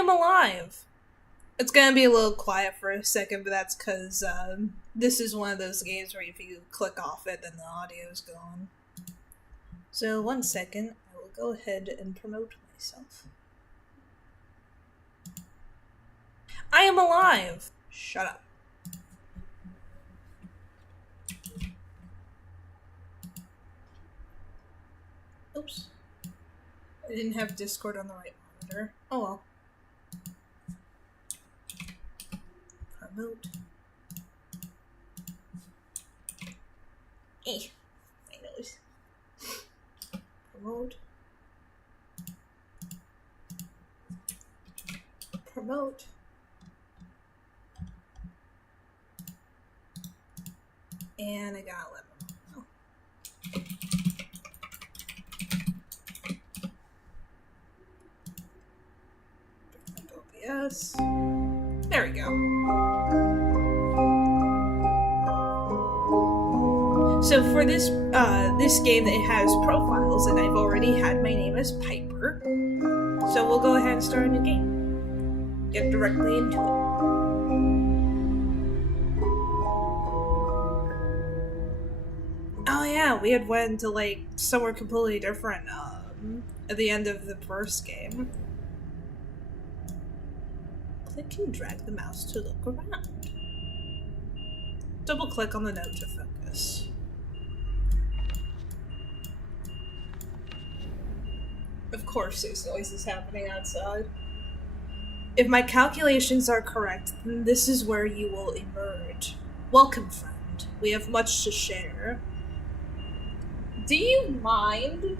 am alive! It's gonna be a little quiet for a second, but that's because this is one of those games where if you click off it, then the audio is gone. So, 1 second, I will go ahead and promote myself. I am alive! Shut up. Oops. I didn't have Discord on the right monitor. Oh well. Promote. My nose. Promote. Promote. And I got 11. Oh. OBS. There we go. So for this game, it has profiles, and I've already had my name as Piper. So we'll go ahead and start a new game. Get directly into it. Oh yeah, we had went to like somewhere completely different at the end of the first game. Click and drag the mouse to look around. Double click on the note to focus. Of course there's noises happening outside. If my calculations are correct, then this is where you will emerge. Welcome, friend. We have much to share. Do you mind?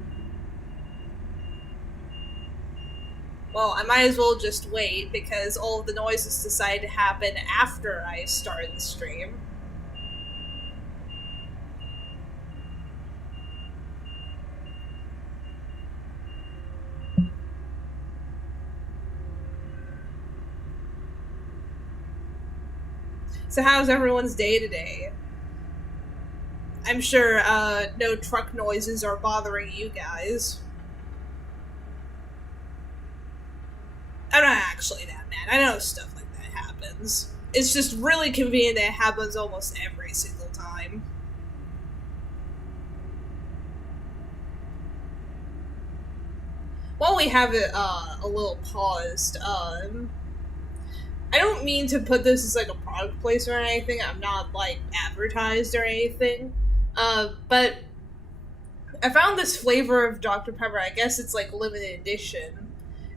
Well, I might as well just wait, because all of the noises decide to happen after I start the stream. So how's everyone's day today? I'm sure no truck noises are bothering you guys. I'm not actually that mad. I know stuff like that happens. It's just really convenient that it happens almost every single time. While we have it a little paused, I don't mean to put this as like a product placement or anything. I'm not like advertised or anything. But I found this flavor of Dr. Pepper. I guess it's like limited edition.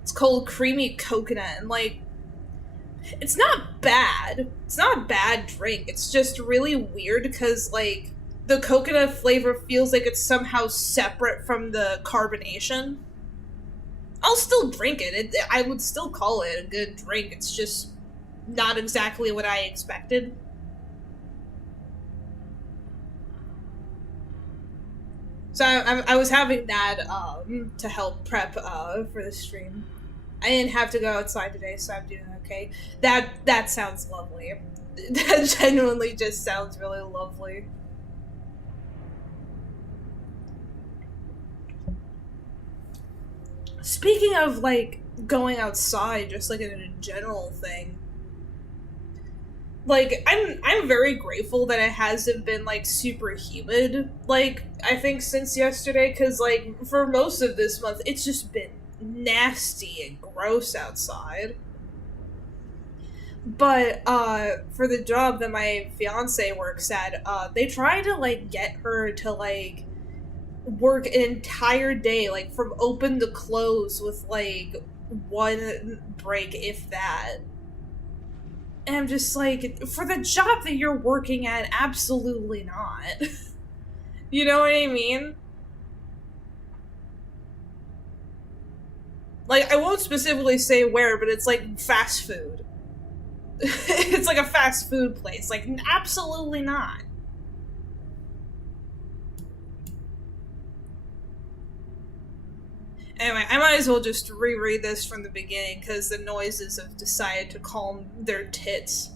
It's called Creamy Coconut, and like, it's not bad. It's not a bad drink. It's just really weird because like the coconut flavor feels like it's somehow separate from the carbonation. I'll still drink it. I would still call it a good drink. It's just not exactly what I expected. So I was having that to help prep for the stream. I didn't have to go outside today, so I'm doing okay. That sounds lovely. That genuinely just sounds really lovely. Speaking of like going outside, just like in a general thing, like I'm very grateful that it hasn't been like super humid, like I think since yesterday, because like for most of this month it's just been nasty and gross outside. But for the job that my fiance works at, they try to like get her to like work an entire day, like from open to close, with like one break, if that. And I'm just like, for the job that you're working at, absolutely not. You know what I mean? Like, I won't specifically say where, but it's like fast food. It's like a fast food place. Like, absolutely not. Anyway, I might as well just reread this from the beginning, because the noises have decided to calm their tits.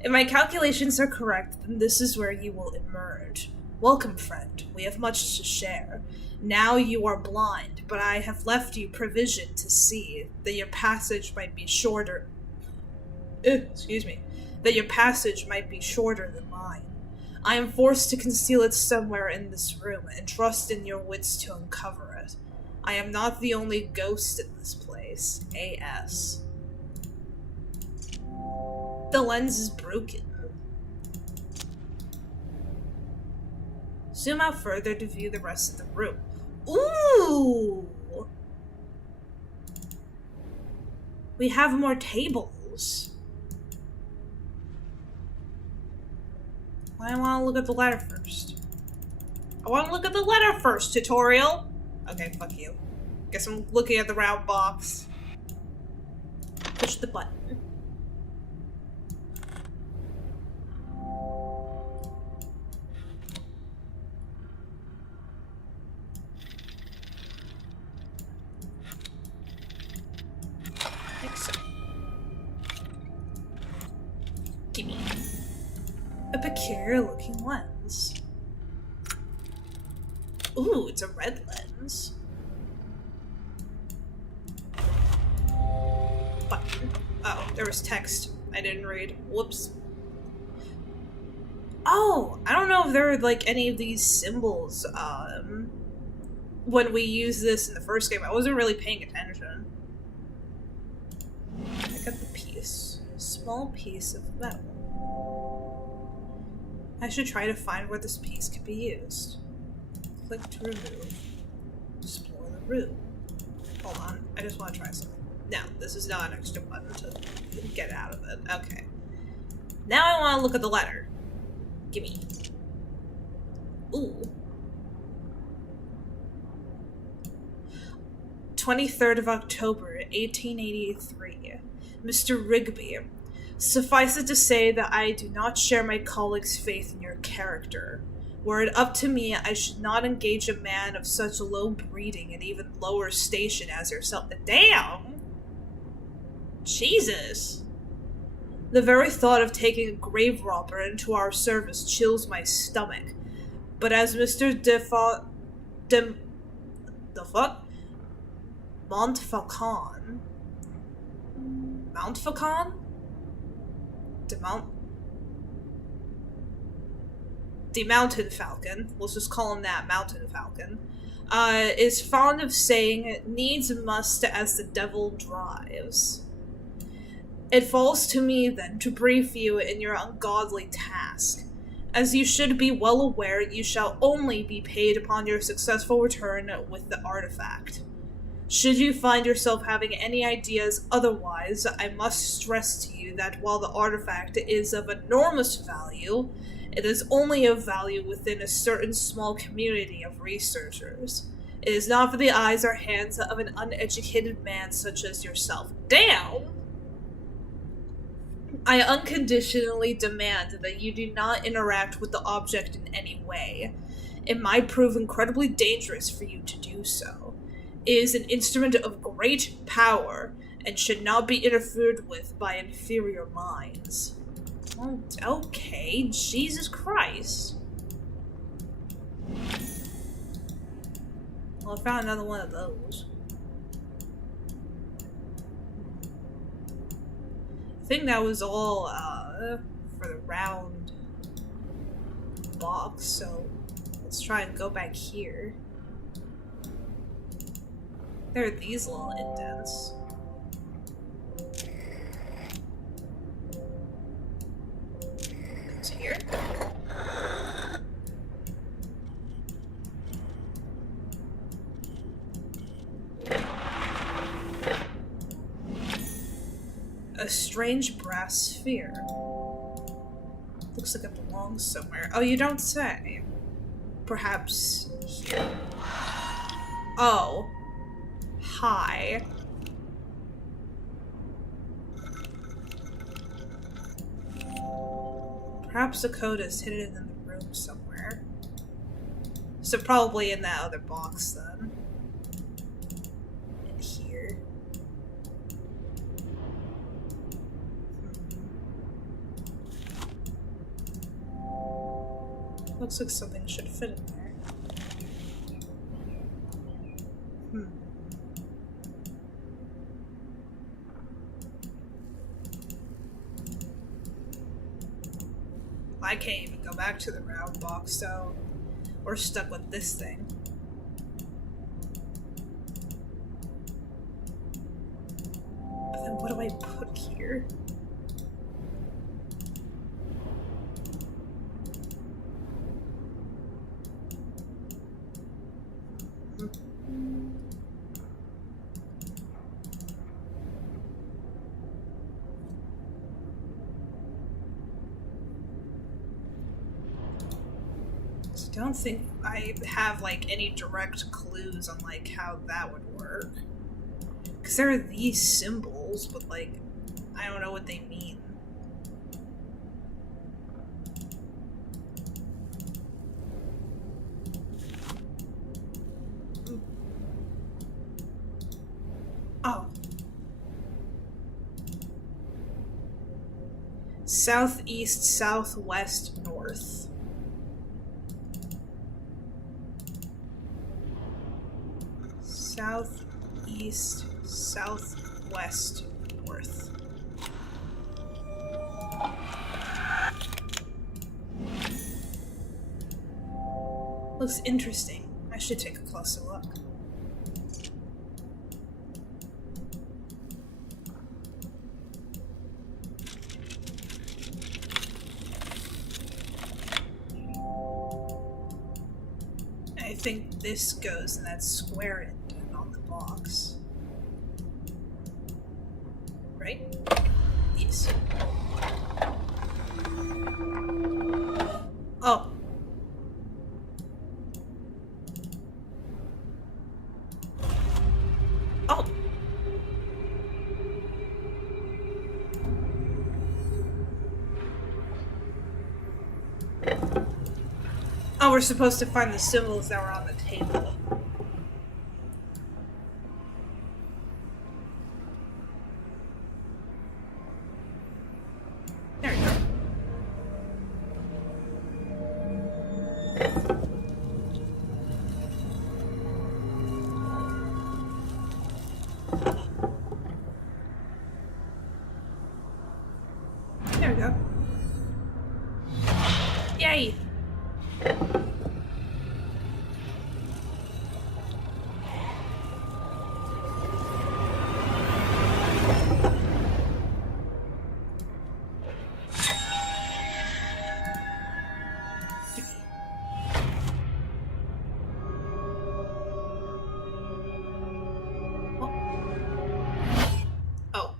If my calculations are correct, then this is where you will emerge. Welcome, friend. We have much to share. Now you are blind, but I have left you provision to see that your passage might be shorter. Excuse me. That your passage might be shorter than mine. I am forced to conceal it somewhere in this room and trust in your wits to uncover it. I am not the only ghost in this place. A.S. The lens is broken. Zoom out further to view the rest of the room. Ooh! We have more tables. I want to look at the letter first. I want to look at the letter first, tutorial! Okay, fuck you. Guess I'm looking at the round box. Push the button. Gimme. A peculiar looking lens. Ooh, it's a red lens. Button. Oh, there was text I didn't read. Whoops. Oh, I don't know if there were like any of these symbols when we used this in the first game. I wasn't really paying attention. I got the piece. Small piece of metal. I should try to find where this piece could be used. Click to remove. Explore the room. Hold on, I just want to try something. No, this is not an extra button to get out of it. Okay. Now I want to look at the letter. Gimme. Ooh. 23rd of October, 1883. Mr. Rigby. Suffice it to say that I do not share my colleagues' faith in your character. Were it up to me, I should not engage a man of such low breeding and even lower station as yourself. Damn! Jesus! The very thought of taking a grave robber into our service chills my stomach. But as Mr. Montfaucon? Montfaucon? The Mountain Falcon, let's just call him that, Mountain Falcon, is fond of saying, needs must as the devil drives. It falls to me, then, to brief you in your ungodly task. As you should be well aware, you shall only be paid upon your successful return with the artifact. Should you find yourself having any ideas otherwise, I must stress to you that while the artifact is of enormous value, it is only of value within a certain small community of researchers. It is not for the eyes or hands of an uneducated man such as yourself. Damn! I unconditionally demand that you do not interact with the object in any way. It might prove incredibly dangerous for you to do so. It is an instrument of great power, and should not be interfered with by inferior minds. Oh, okay, Jesus Christ. Well, I found another one of those. I think that was all, for the round box, so let's try and go back here. There are these little indents. It's here. A strange brass sphere. Looks like it belongs somewhere. Oh, you don't say. Perhaps here. Oh. Hi. Perhaps the code is hidden in the room somewhere. So probably in that other box then. And here. Looks like something should fit in there. I can't even go back to the round box, so we're stuck with this thing. But then what do I put here? I don't think I have like any direct clues on like how that would work. Because there are these symbols, but like I don't know what they mean. Oh. Southeast, southwest, north. Southeast, southwest, north. Looks interesting. I should take a closer look. I think this goes in that square end on the box. Right? Yes. Oh. Oh. Oh, we're supposed to find the symbols that were on the table. There we go. There we go. Yay! Oh.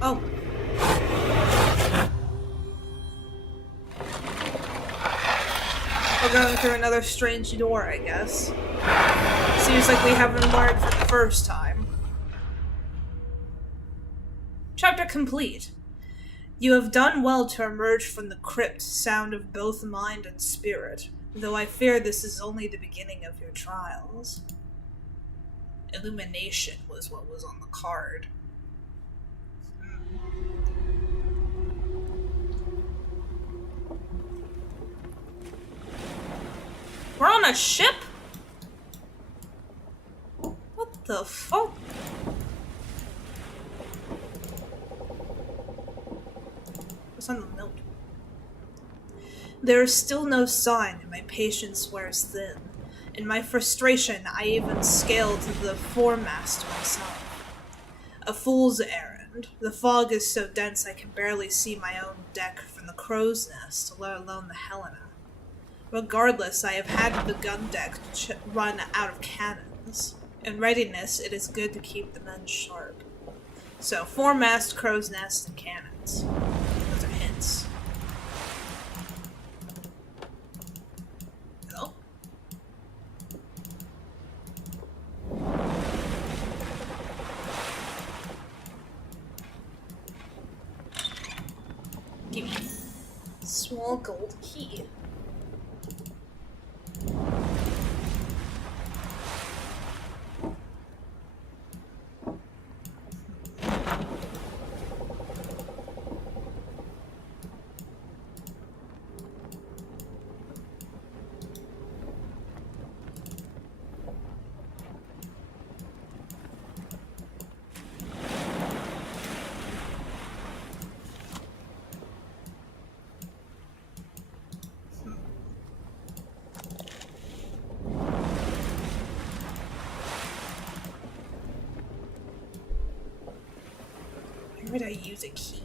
Oh. We're going through another strange door, I guess. Seems like we haven't learned for the first time. Chapter complete. You have done well to emerge from the crypt sound of both mind and spirit, though I fear this is only the beginning of your trials. Illumination was what was on the card. We're on a ship? What the fuck? What's on the note? There is still no sign, and my patience wears thin. In my frustration, I even scaled the foremast myself. A fool's errand. The fog is so dense I can barely see my own deck from the crow's nest, let alone the Helena. Regardless, I have had the gun deck run out of cannons. In readiness, it is good to keep the men sharp. So, foremast, crow's nest, and cannons. Those are hints. Hello? Give me a small gold key. would I use a key?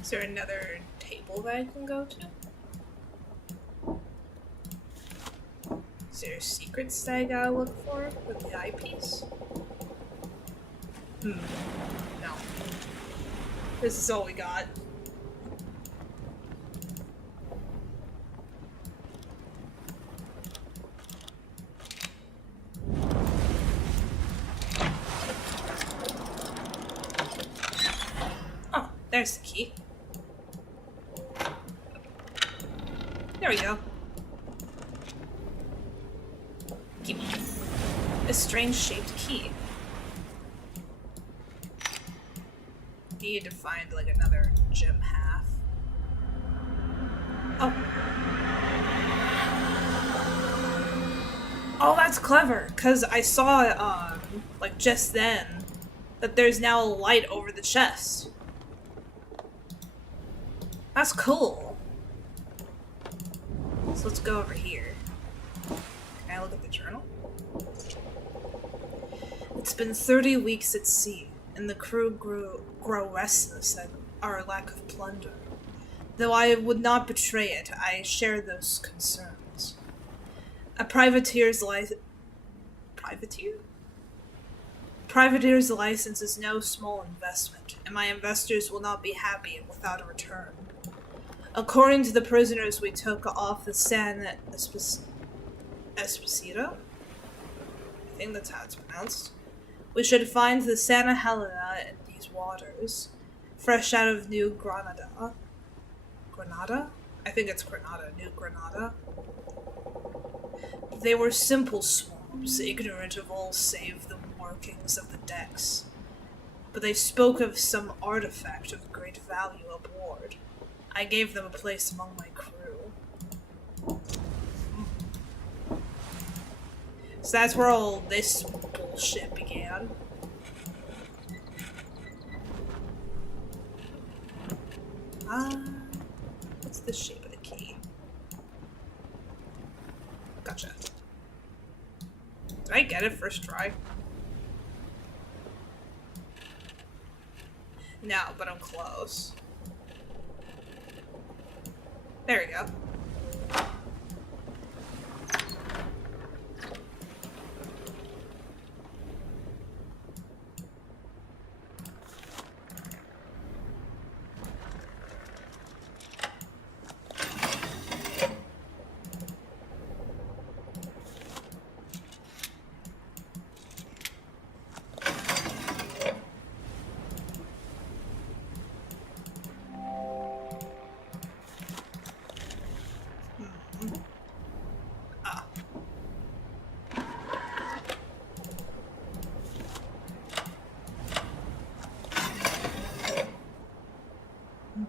Is there another table that I can go to? Is there secrets that I gotta look for with the eyepiece? No. This is all we got. Oh, there's the key. There we go. Keep a strange shaped key. Need to find like another gem half. Oh. Oh, that's clever, cause I saw like just then that there's now a light over the chest. That's cool. So let's go over here. Can I look at the journal? It's been 30 weeks at sea, and the crew grow restless at our lack of plunder. Though I would not betray it, I share those concerns. A privateer's license... Privateer? Privateer's license is no small investment, and my investors will not be happy without a return. According to the prisoners we took off the San Esposito, I think that's how it's pronounced, we should find the Santa Helena in these waters, fresh out of New Granada. Granada? I think it's Granada, New Granada. They were simple swabs, ignorant of all save the workings of the decks. But they spoke of some artifact of great value aboard. I gave them a place among my crew. So that's where all this bullshit began. What's the shape of the key? Gotcha. Did I get it first try? No, but I'm close. There we go.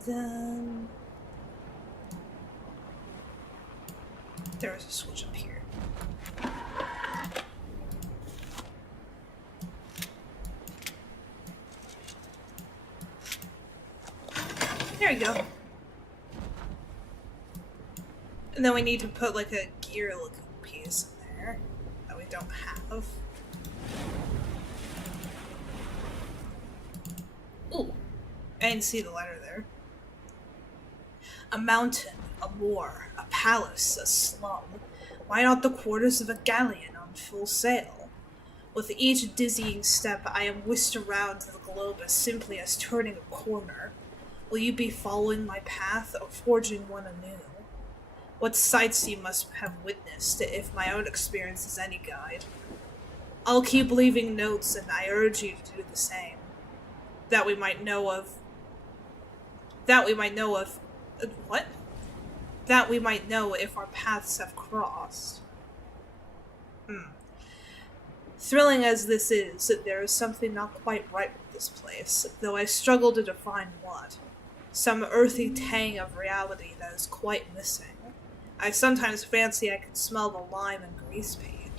Then there's a switch up here. There we go. And then we need to put like a gear looking piece in there that we don't have. Ooh, I didn't see the letter there. A mountain, a moor, a palace, a slum. Why not the quarters of a galleon on full sail? With each dizzying step, I am whisked around the globe as simply as turning a corner. Will you be following my path or forging one anew? What sights you must have witnessed, if my own experience is any guide. I'll keep leaving notes, and I urge you to do the same. That we might know of... What? That we might know if our paths have crossed. Thrilling as this is, there is something not quite right with this place, though I struggle to define what. Some earthy tang of reality that is quite missing. I sometimes fancy I can smell the lime and grease paint.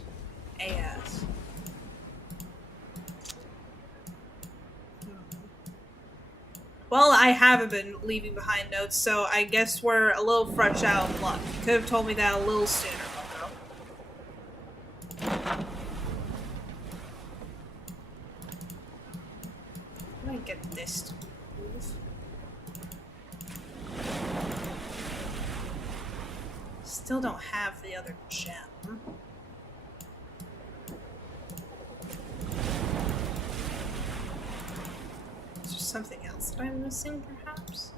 A.S. Well, I haven't been leaving behind notes, so I guess we're a little fresh out of luck. You could have told me that a little sooner, Bucko. How do I get this to move? Still don't have the other gem. Is there something else that I'm missing, perhaps?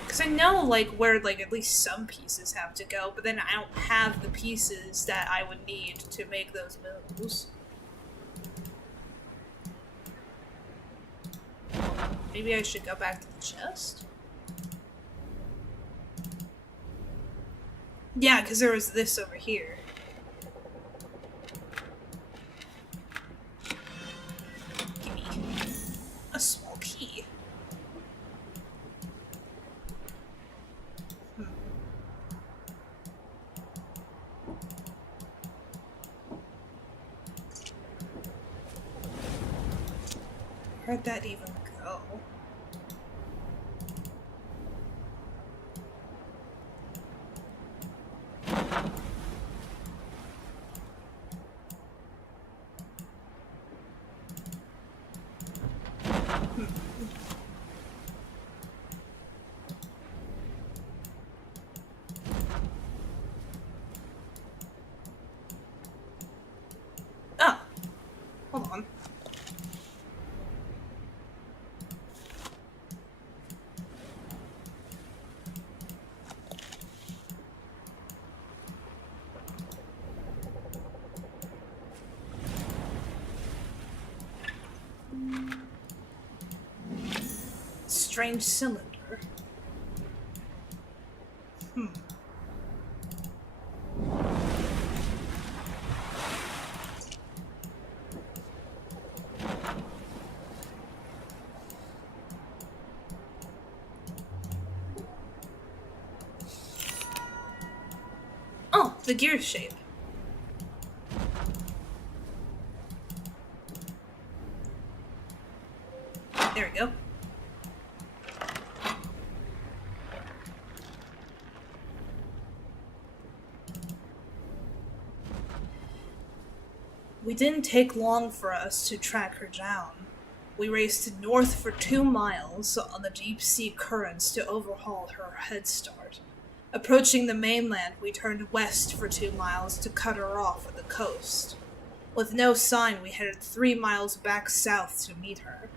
Because I know, like, where, like, at least some pieces have to go, but then I don't have the pieces that I would need to make those moves. Maybe I should go back to the chest? Yeah, because there was this over here. Give me a small key. Where'd that even go? Oh, hold on. Strange cylinder. Oh, the gear shape. There we go. We didn't take long for us to track her down. We raced north for 2 miles on the deep sea currents to overhaul her head start. Approaching the mainland, we turned west for 2 miles to cut her off at the coast. With no sign, we headed 3 miles back south to meet her.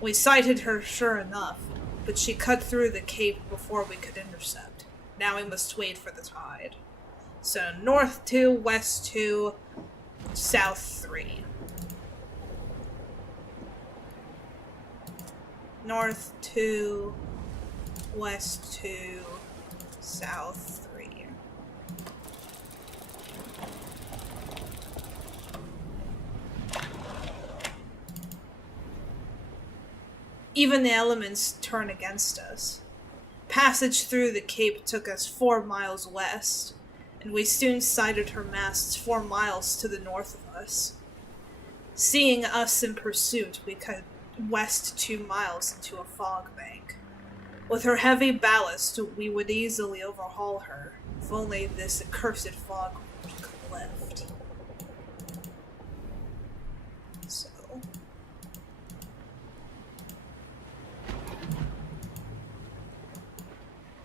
We sighted her sure enough, but she cut through the cape before we could intercept. Now we must wait for the tide. So north 2, west 2, south 3. North 2, west 2, south 3. Even the elements turn against us. Passage through the cape took us 4 miles west, and we soon sighted her masts 4 miles to the north of us. Seeing us in pursuit, we cut west 2 miles into a fog bank. With her heavy ballast, we would easily overhaul her, if only this accursed fog could lift. So...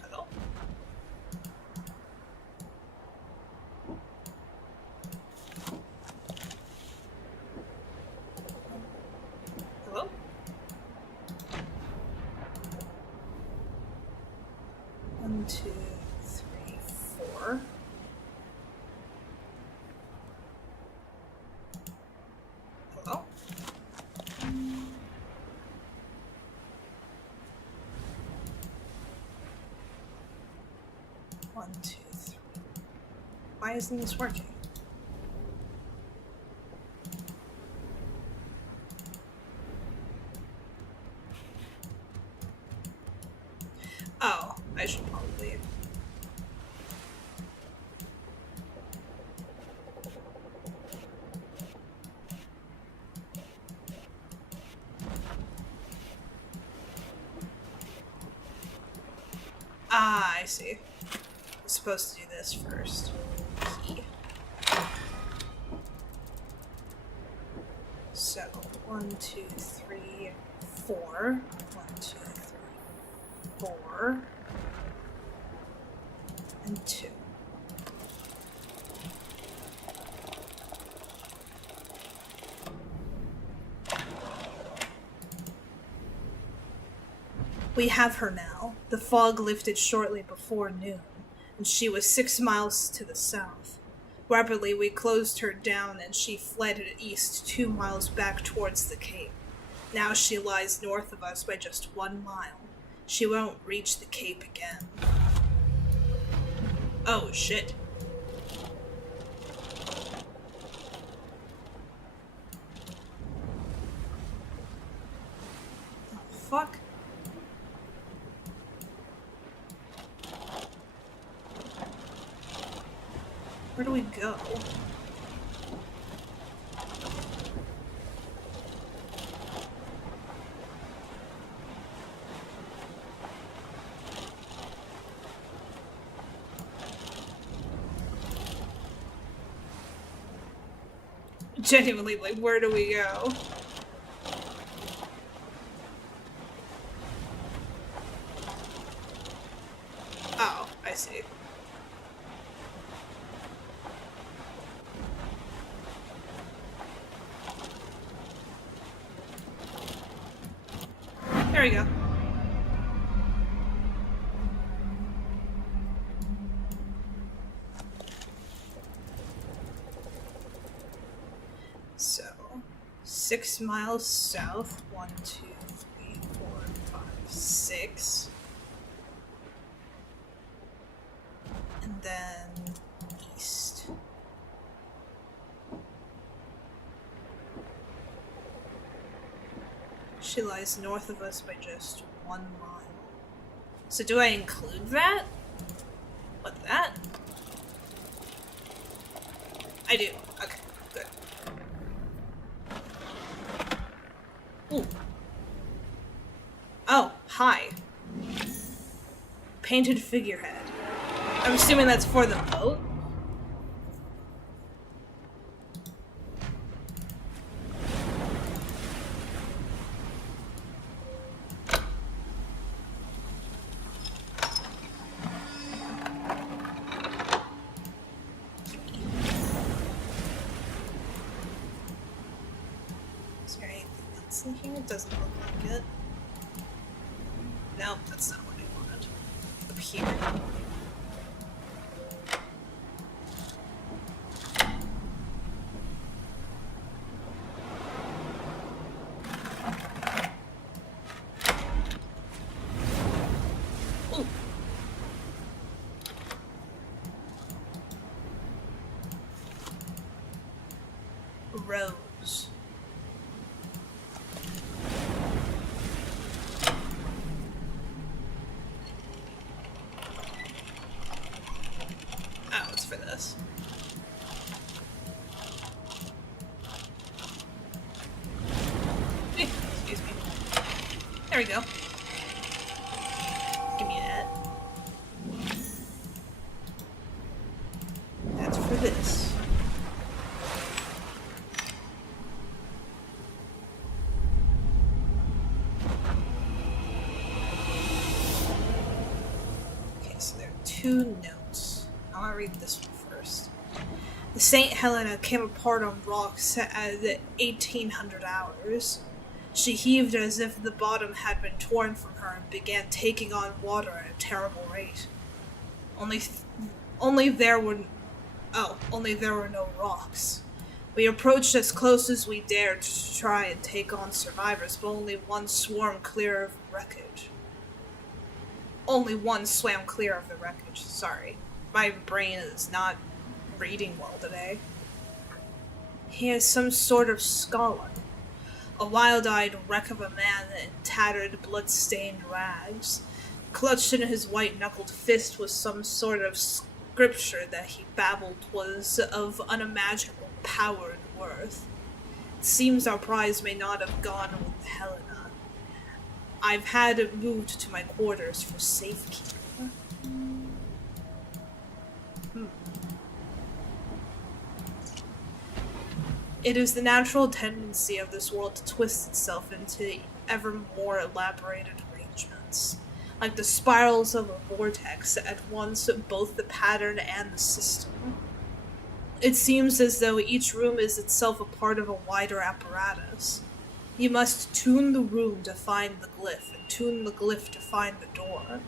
Hello? Hello? One, two, three, four. Hello? One, two, three. Why isn't this working? I should probably... Ah, I see. I'm supposed to do this first. Key. So, 1, 2, 3, 4. 1, 2, 3, 4. And 2. We have her now. The fog lifted shortly before noon, and she was 6 miles to the south. Rapidly, we closed her down, and she fled east 2 miles back towards the cape. Now she lies north of us by just 1 mile. She won't reach the cape again. Oh, shit. Oh, fuck. Where do we go? Genuinely, like, where do we go? Oh, I see. There we go. So, 6 miles south. 1, 2, 3, 4, 5, 6. And then east. She lies north of us by just 1 mile. So do I include that? What, that? I do. Okay, good. Ooh. Oh, hi. Painted figurehead. I'm assuming that's for the boat? Here? It doesn't look like it. Nope, that's not what I wanted. Up here. Ooh. Rose. For this. Excuse me. There we go. Give me that. That's for this. Okay, so there are 2 notes. I want to read this one first. The St. Helena came apart on rocks at the 1800 hours. She heaved as if the bottom had been torn from her and began taking on water at a terrible rate. Only there were no rocks. We approached as close as we dared to try and take on survivors, but only one swam clear of wreckage. Only one swam clear of the wreckage. Sorry. My brain is not reading well today. He is some sort of scholar. A wild-eyed wreck of a man in tattered, blood-stained rags. Clutched in his white-knuckled fist was some sort of scripture that he babbled was of unimaginable power and worth. It seems our prize may not have gone with Helena. I've had it moved to my quarters for safekeeping. It is the natural tendency of this world to twist itself into ever more elaborated arrangements, like the spirals of a vortex, at once both the pattern and the system. It seems as though each room is itself a part of a wider apparatus. You must tune the room to find the glyph, and tune the glyph to find the door.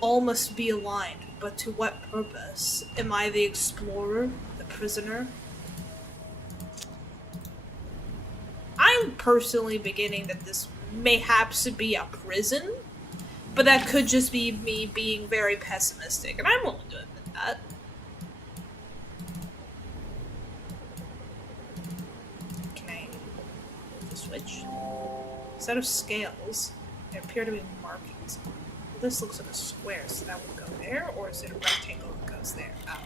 All must be aligned, but to what purpose? Am I the explorer, the prisoner? I'm personally beginning that this mayhaps be a prison, but that could just be me being very pessimistic, and I'm willing to admit that. Can I move the switch? Instead of scales, there appear to be markings. This looks like a square, so that will go there, or is it a rectangle that goes there? Oh.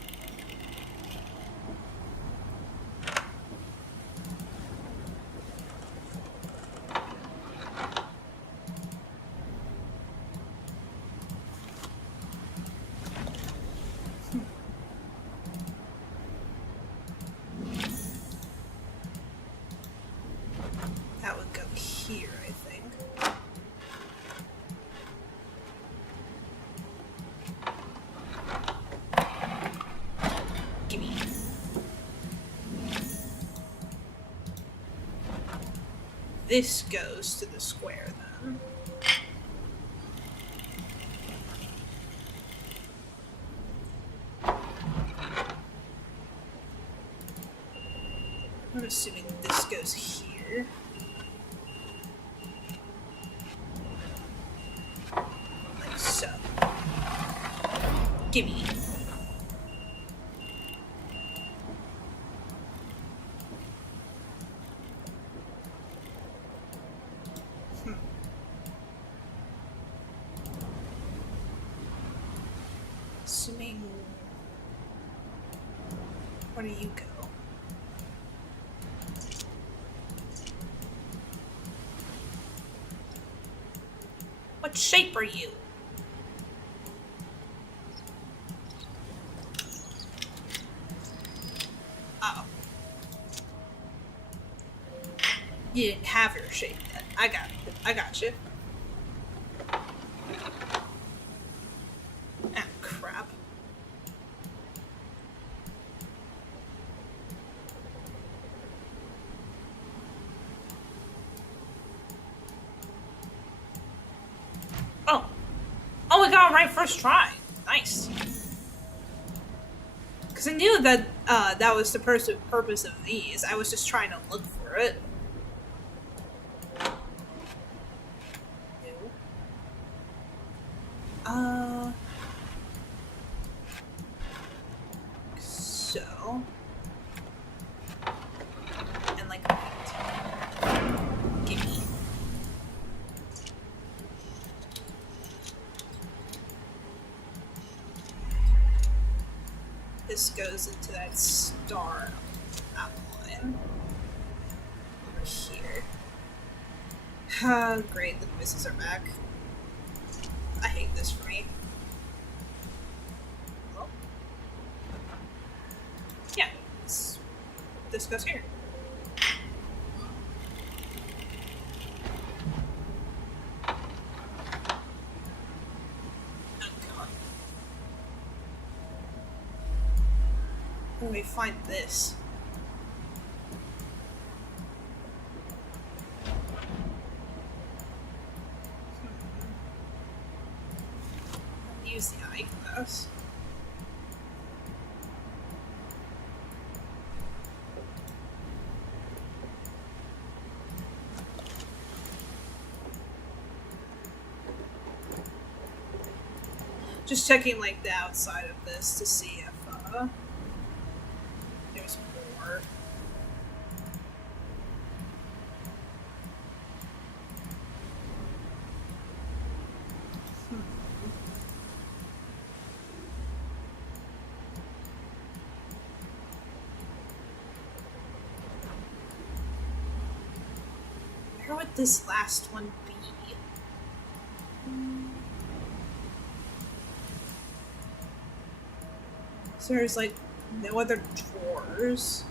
That would go here, I think. Gimme. This goes to the square, then. I'm assuming this goes here. Like so. Gimme. Assuming... Where do you go? What shape are you? Oh. You didn't have your shape yet. I got you. Ah, crap. Oh, we got it right first try. Nice. Because I knew that that was the purpose of these. I was just trying to look for it. So. And like that. Gimme. This goes into that star outline over here. Great, the voices are back. I hate this for me. Well, yeah, this goes here. Where do we find this? Use the eyeglass. Just checking like the outside of this to see if there's more. this last one be? So there's like no other drawers.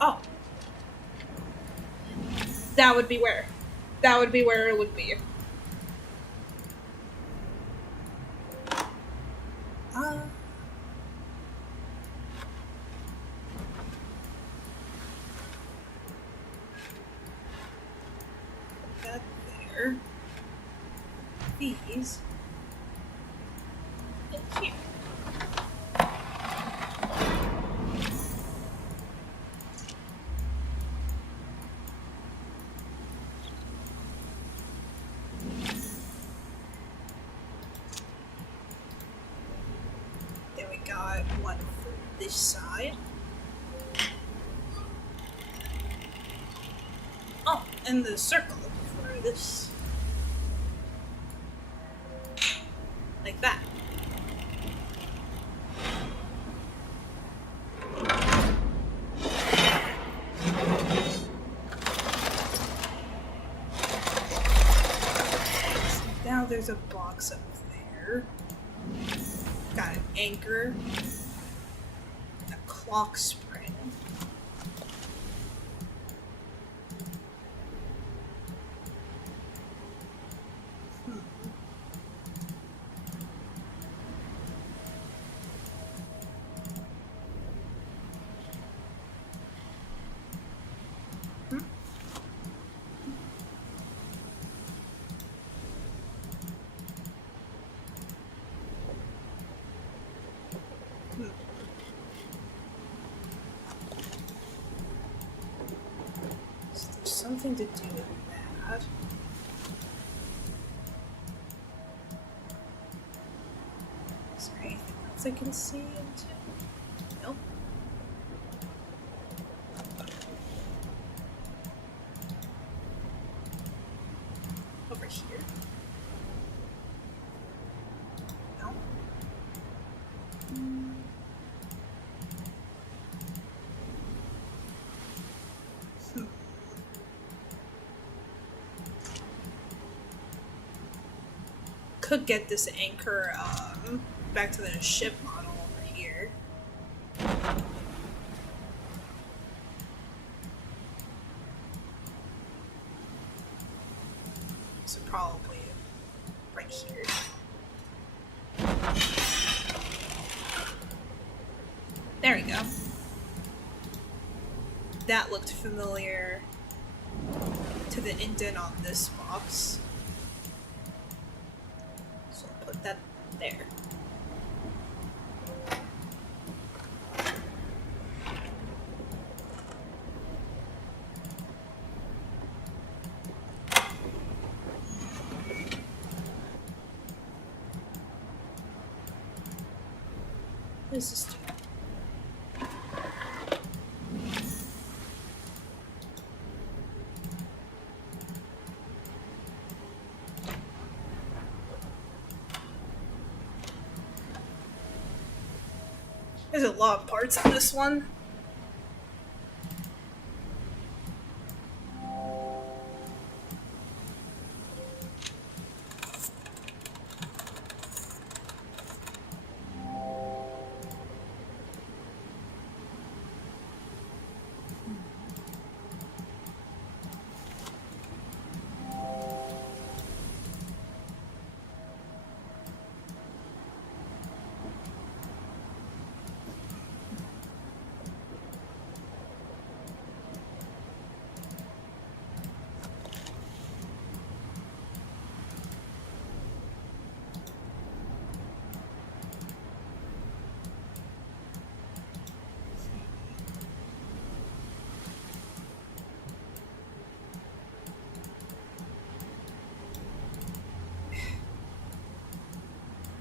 Oh. That would be where. That would be where it would be. That there. These. And here. Then we got one for this side. Oh, and the circle for this. Like that. So now there's a box up there. Got an anchor. A clock spring. So there's something to do with that. Is there anything else I can see into? Nope. Over here? No. Could get this anchor back to the ship model over here. So probably right here. There we go. That looked familiar to the indent on this box. So I'll put that there. What does this do? There's a lot of parts on this one.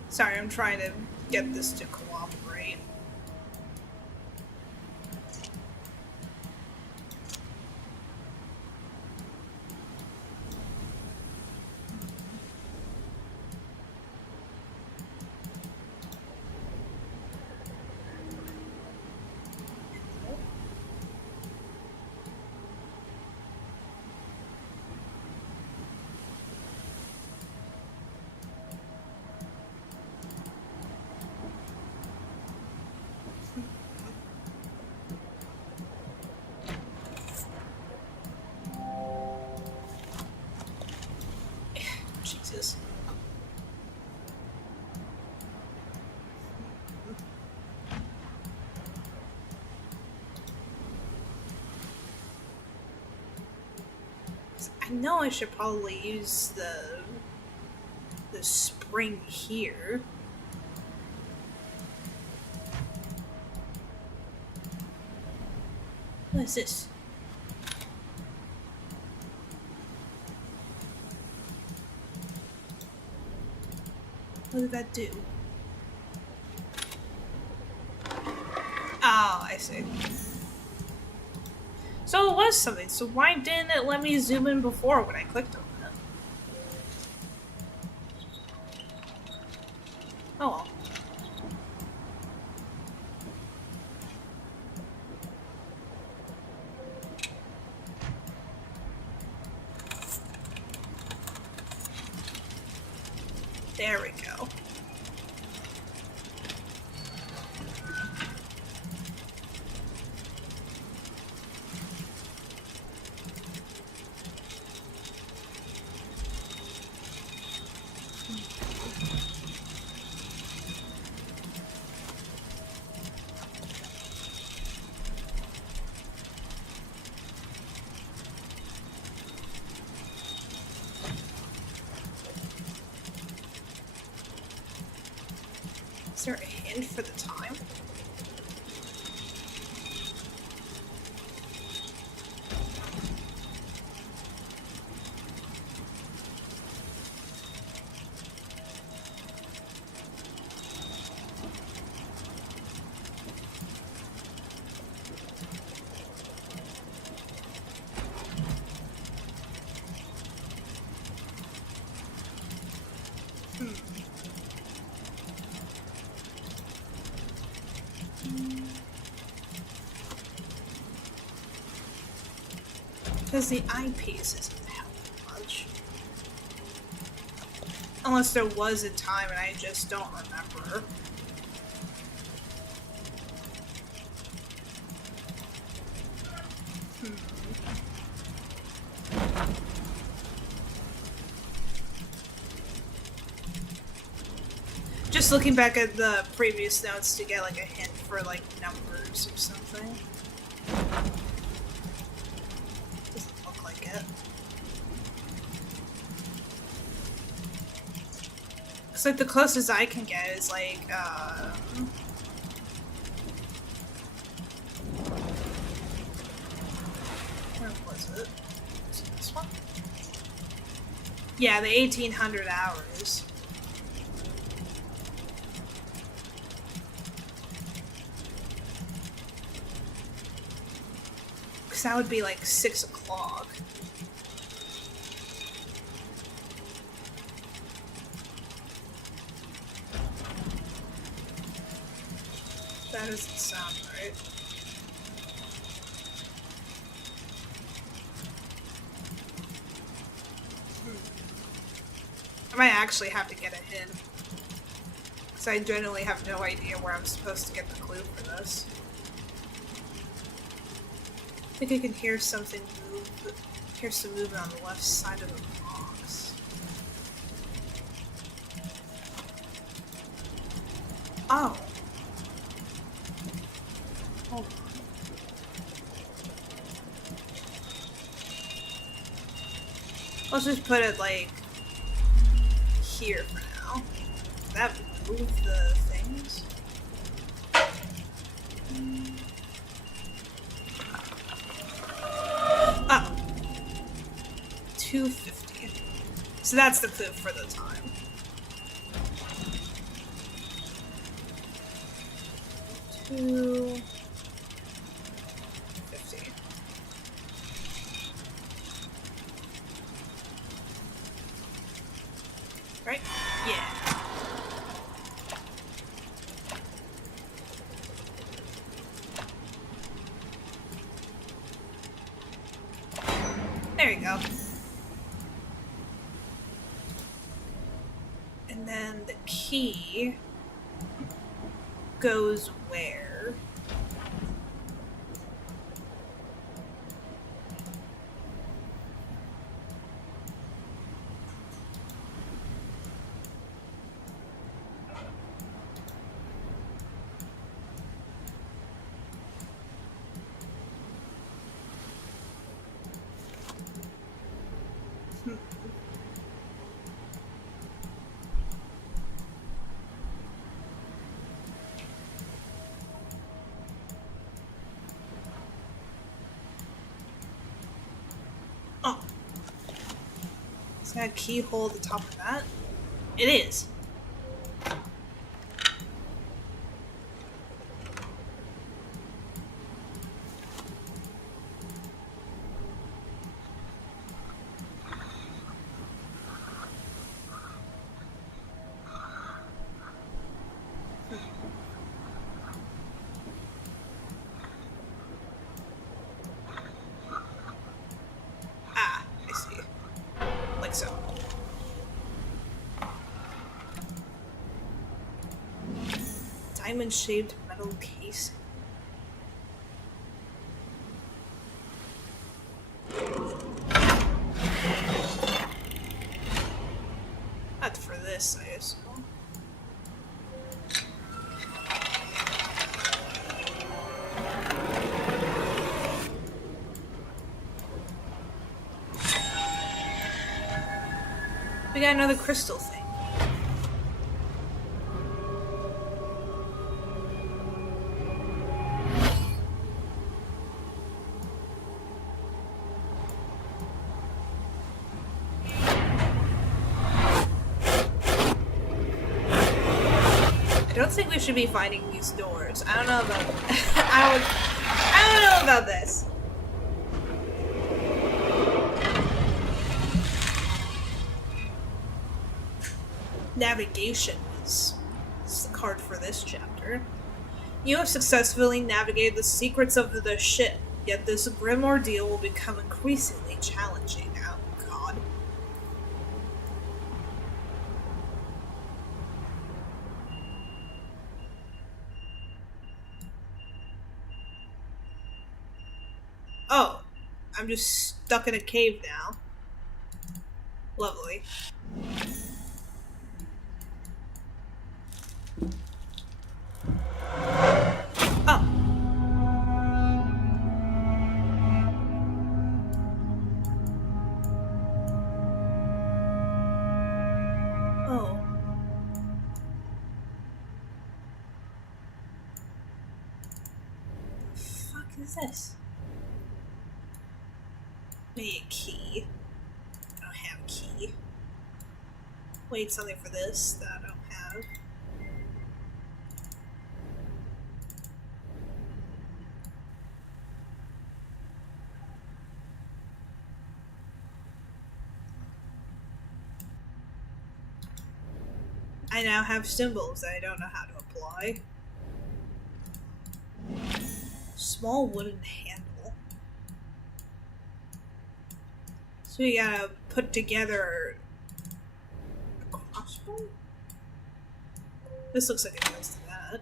Sorry, I'm trying to get this to cooperate. I know I should probably use the spring here. What is this? What did that do? Oh, I see. So it was something, so why didn't it let me zoom in before when I clicked on it? Oh well. There we go. Is there a hint for the time? Because the eyepiece isn't helping much. Unless there was a time and I just don't remember. Just looking back at the previous notes to get like a hint for like numbers or something. Doesn't look like it. Looks like the closest I can get is like where was it? Was it this one? Yeah, the 1800 hours. That would be like 6 o'clock. That doesn't sound right. I might actually have to get a hint. Because I generally have no idea where I'm supposed to get the clue for this. I think I can hear something move. Hear some movement on the left side of the box. Oh. Hold on. Let's just put it like here for now. That would move the things. 250. So that's the clue for the time. $2.50. Right? Yeah. There you go. And then the key goes where? Is that a keyhole at the top of that? It is. Ah, I see. Like so. Diamond-shaped metal casing. Not for this, I assume. We got another crystal thing. I don't think we should be finding these doors. I don't know about I don't know about this. Navigation is the card for this chapter. You have successfully navigated the secrets of the ship, yet this grim ordeal will become increasingly challenging now. God. Oh, I'm just stuck in a cave now. Lovely. Oh. Oh. The fuck is this? Maybe a key. I don't have a key. Wait, something for this that I don't have. I now have symbols that I don't know how to apply. Small wooden handle. So we gotta put together a crossbow? This looks like it goes to that.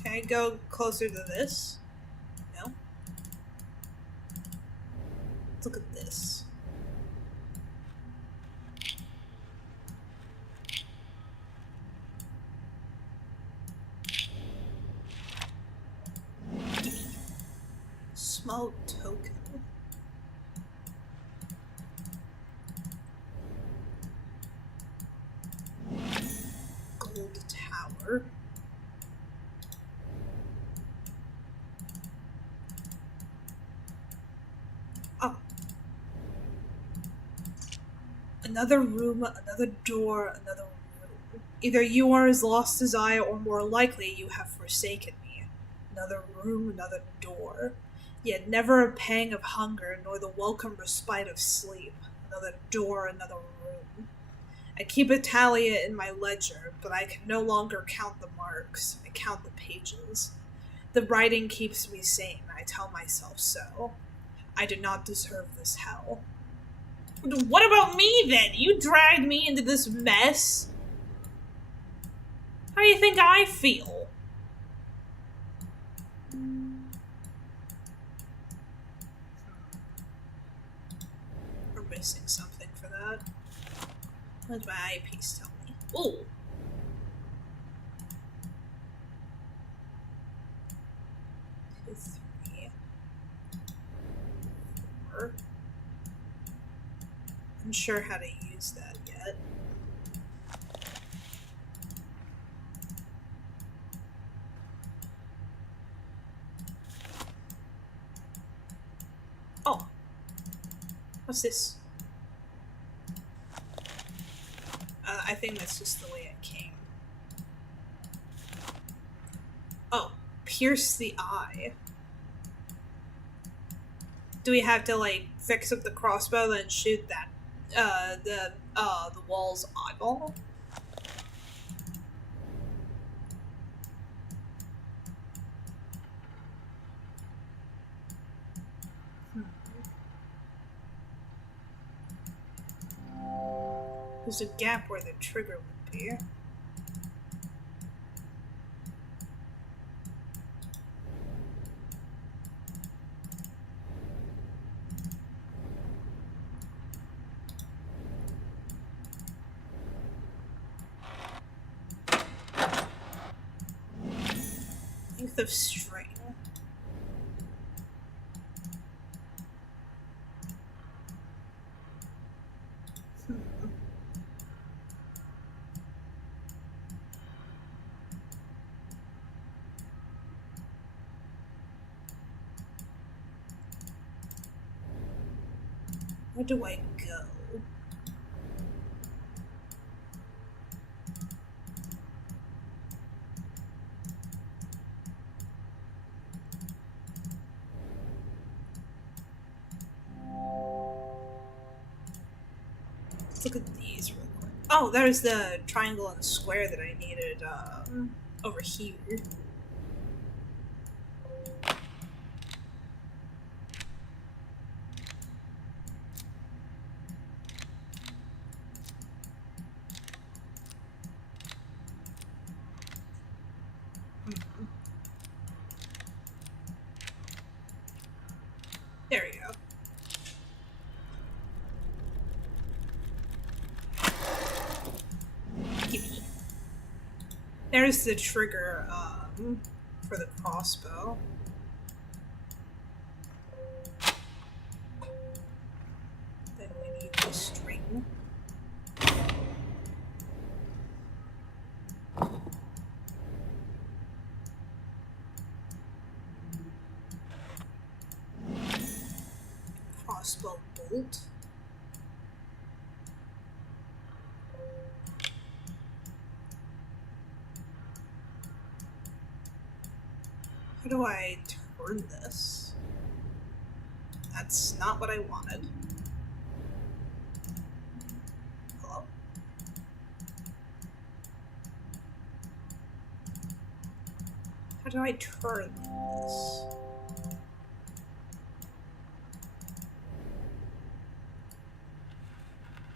Okay, go closer to this. No. Let's look at this. Small token. Gold tower. Oh. Another room, another door, another room. Either you are as lost as I, or more likely you have forsaken me. Another room, another door. Yet never a pang of hunger, nor the welcome respite of sleep. Another door, another room. I keep a tally in my ledger, but I can no longer count the marks. I count the pages. The writing keeps me sane, I tell myself so. I do not deserve this hell. What about me, then? You dragged me into this mess. How do you think I feel? Missing something for that. What does my eyepiece tell me? Ooh! 2, 3, 4. I'm unsure how to use that yet. Oh. What's this? I think that's just the way it came. Oh, pierce the eye. Do we have to, like, fix up the crossbow and shoot that, the wall's eyeball? There's a gap where the trigger would be. Length of string. Where do I go? Let's look at these real quick. Oh, there's the triangle and square that I needed over here. There we go. Gimme. There's the trigger for the crossbow. Then we need the string. Crossbow bolt. How do I turn this? That's not what I wanted. Hello? How do I turn this?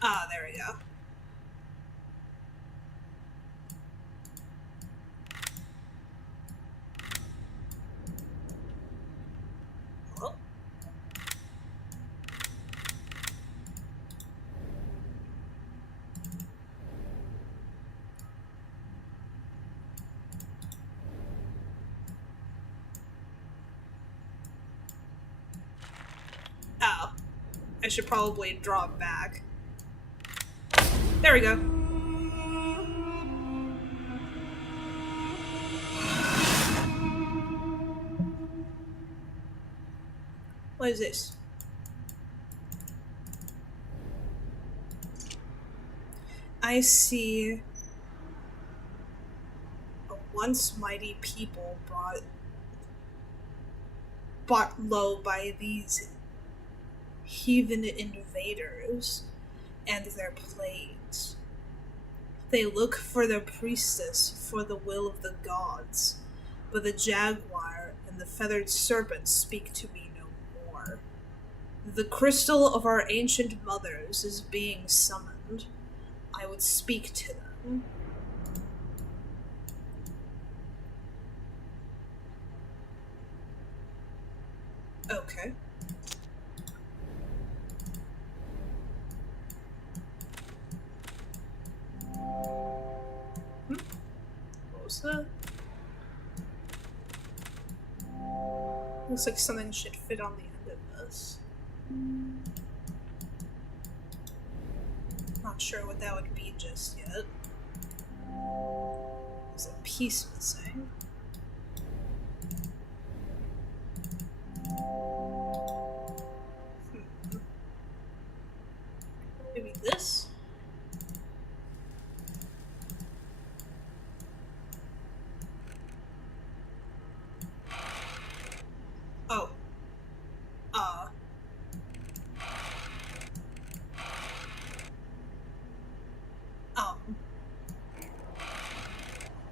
Ah, there we go. Hello? Oh. I should probably draw it back. There we go. What is this? I see a once mighty people brought low by these heathen invaders and their plagues. They look for their priestess for the will of the gods, but the jaguar and the feathered serpent speak to me no more. The crystal of our ancient mothers is being summoned. I would speak to them. Okay. What was that? Looks like something should fit on the end of this. Not sure what that would be just yet. There's a piece missing. this? Oh.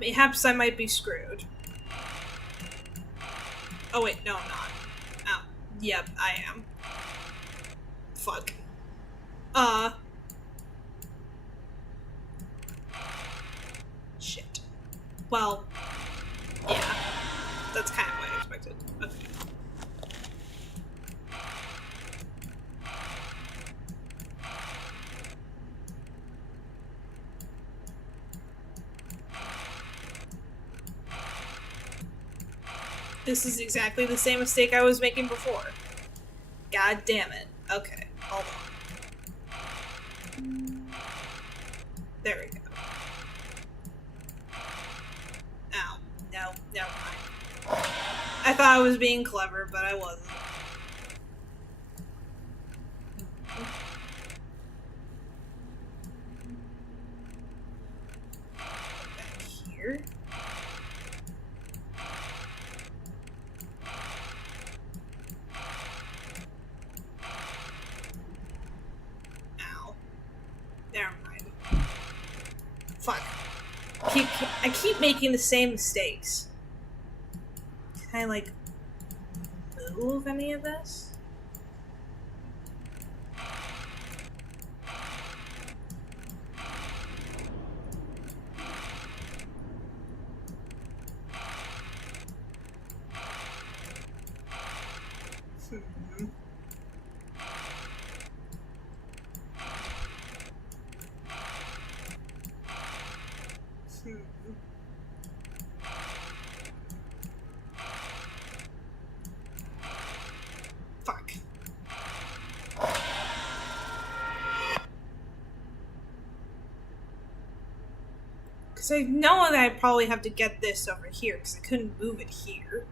Perhaps I might be screwed. Oh wait, no I'm not. Oh, yep, I am. Fuck. Shit. Well, yeah. That's kind of what I expected. Okay. This is exactly the same mistake I was making before. God damn it. Okay, hold on. There we go. Ow. No, never mind. I thought I was being clever, but I wasn't. Back here. Ow. Never mind. Fuck. I keep making the same mistakes. Can I, like, move any of this? Fuck. Because I know that I probably have to get this over here, because I couldn't move it here.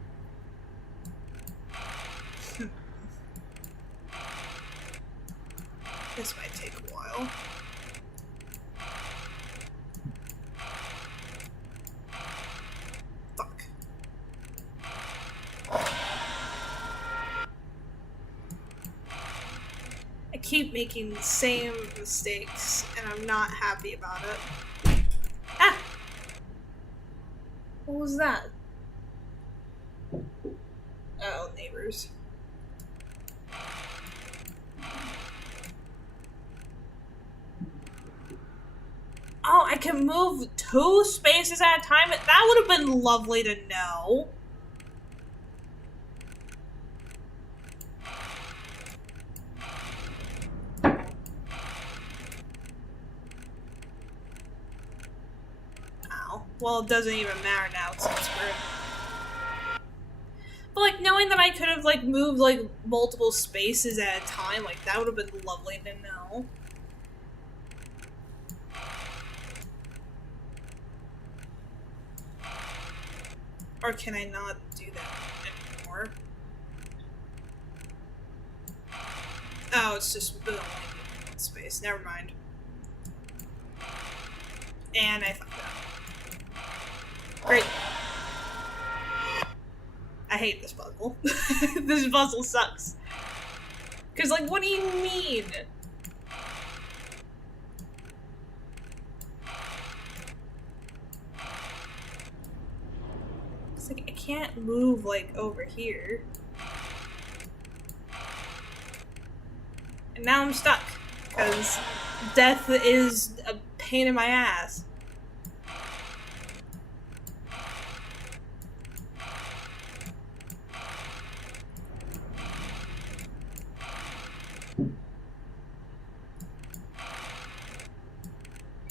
This might take a while. Fuck. I keep making the same mistakes, and I'm not happy about it. Ah! What was that? Oh, neighbors. Oh, I can move 2 spaces at a time? That would have been lovely to know. Ow. Well, it doesn't even matter now, because I'm screwed. But, like, knowing that I could have, like, moved, like, multiple spaces at a time, like, that would have been lovely to know. Or can I not do that anymore? Oh, it's just boom, like, space. Never mind. And I fucked up. Great. I hate this puzzle. This puzzle sucks. Because, like, what do you mean? It's like, I can't move, like, over here. And now I'm stuck. Because death is a pain in my ass.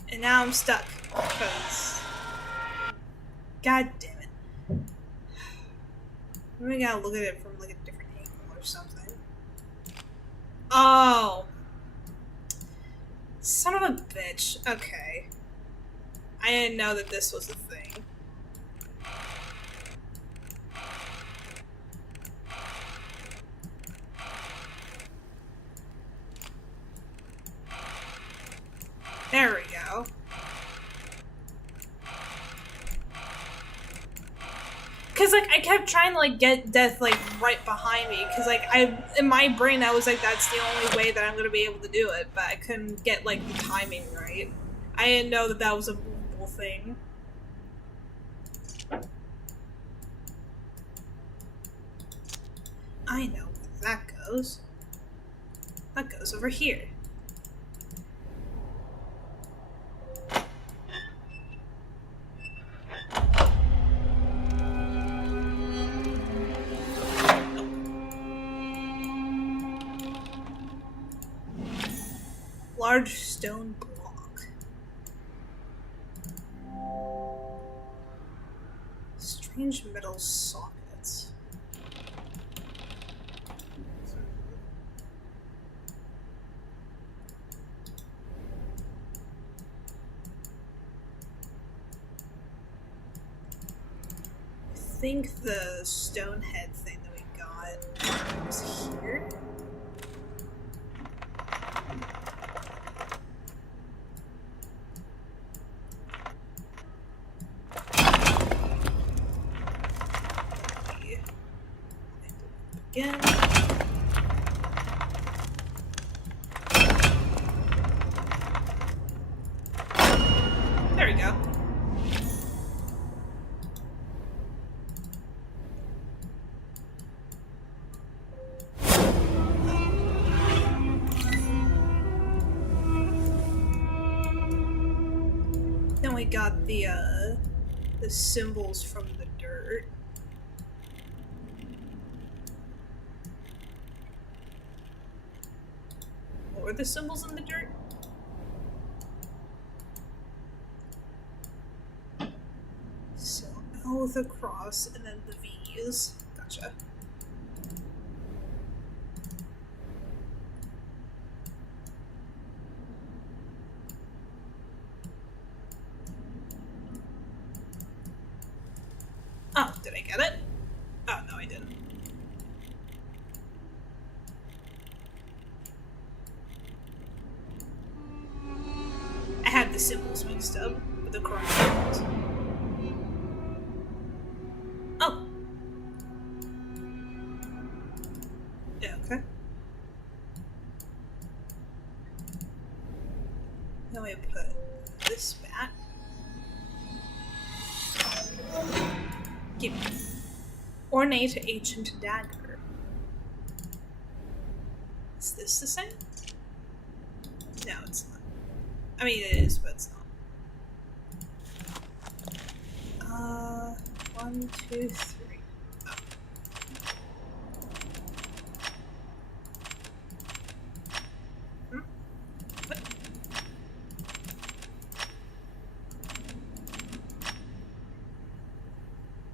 And now I'm stuck. Because... God damn it. Maybe I gotta look at it from, like, a different angle or something. Oh. Son of a bitch. Okay. I didn't know that this was a thing. There we go. Cause like I kept trying to like get death like right behind me, cause like in my brain I was like that's the only way that I'm gonna be able to do it, but I couldn't get like the timing right. I didn't know that that was a movable thing. I know where that goes. That goes over here. Large stone block. Strange metal sockets. I think the stone head thing that we got was here. Again. There we go. Then we got the symbols from the dirt. What were the symbols in the dirt? So L with a cross and then the V's. Gotcha. Oh, did I get it? Oh, no, I didn't. I had the symbols mixed up with the correct symbols. Oh. Yeah, okay. Then we put this back. Give me ornate ancient dagger. Is this the same? No, it's not. I mean, it is, but it's not. 1, 2, 3. Oh. What?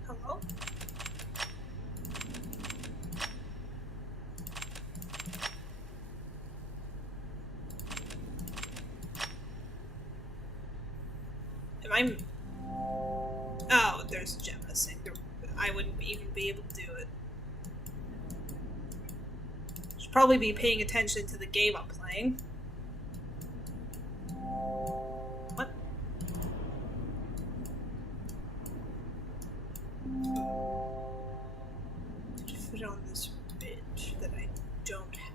Hello? Am I... Oh, there's a gem missing. I wouldn't even be able to do it. Should probably be paying attention to the game I'm playing. What? Just put it on this ridge that I don't have.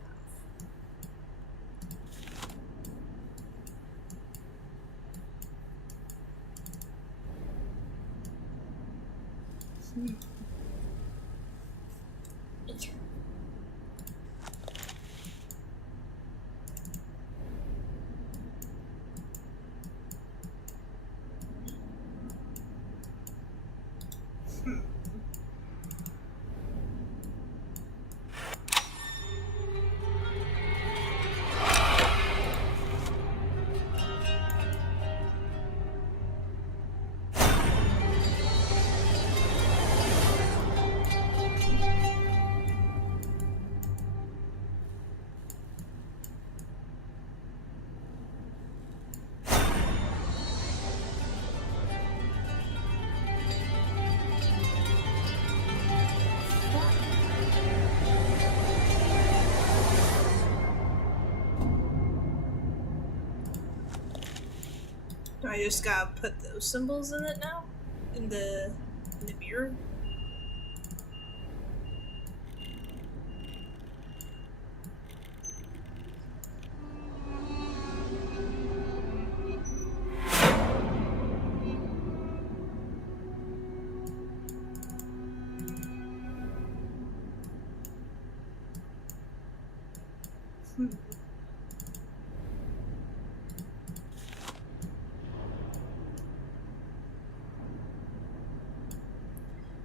I just gotta put those symbols in it now? In the mirror?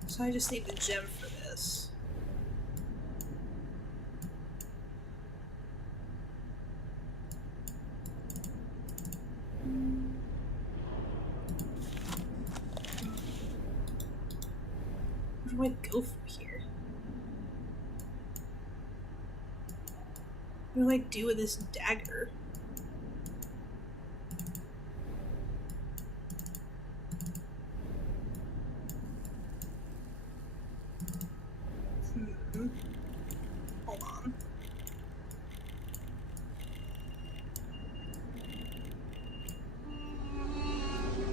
So I just need the gem for this. Where do I go from here? What do I do with this dagger? Hold on.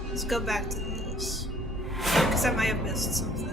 Let's go back to this. Because I might have missed something.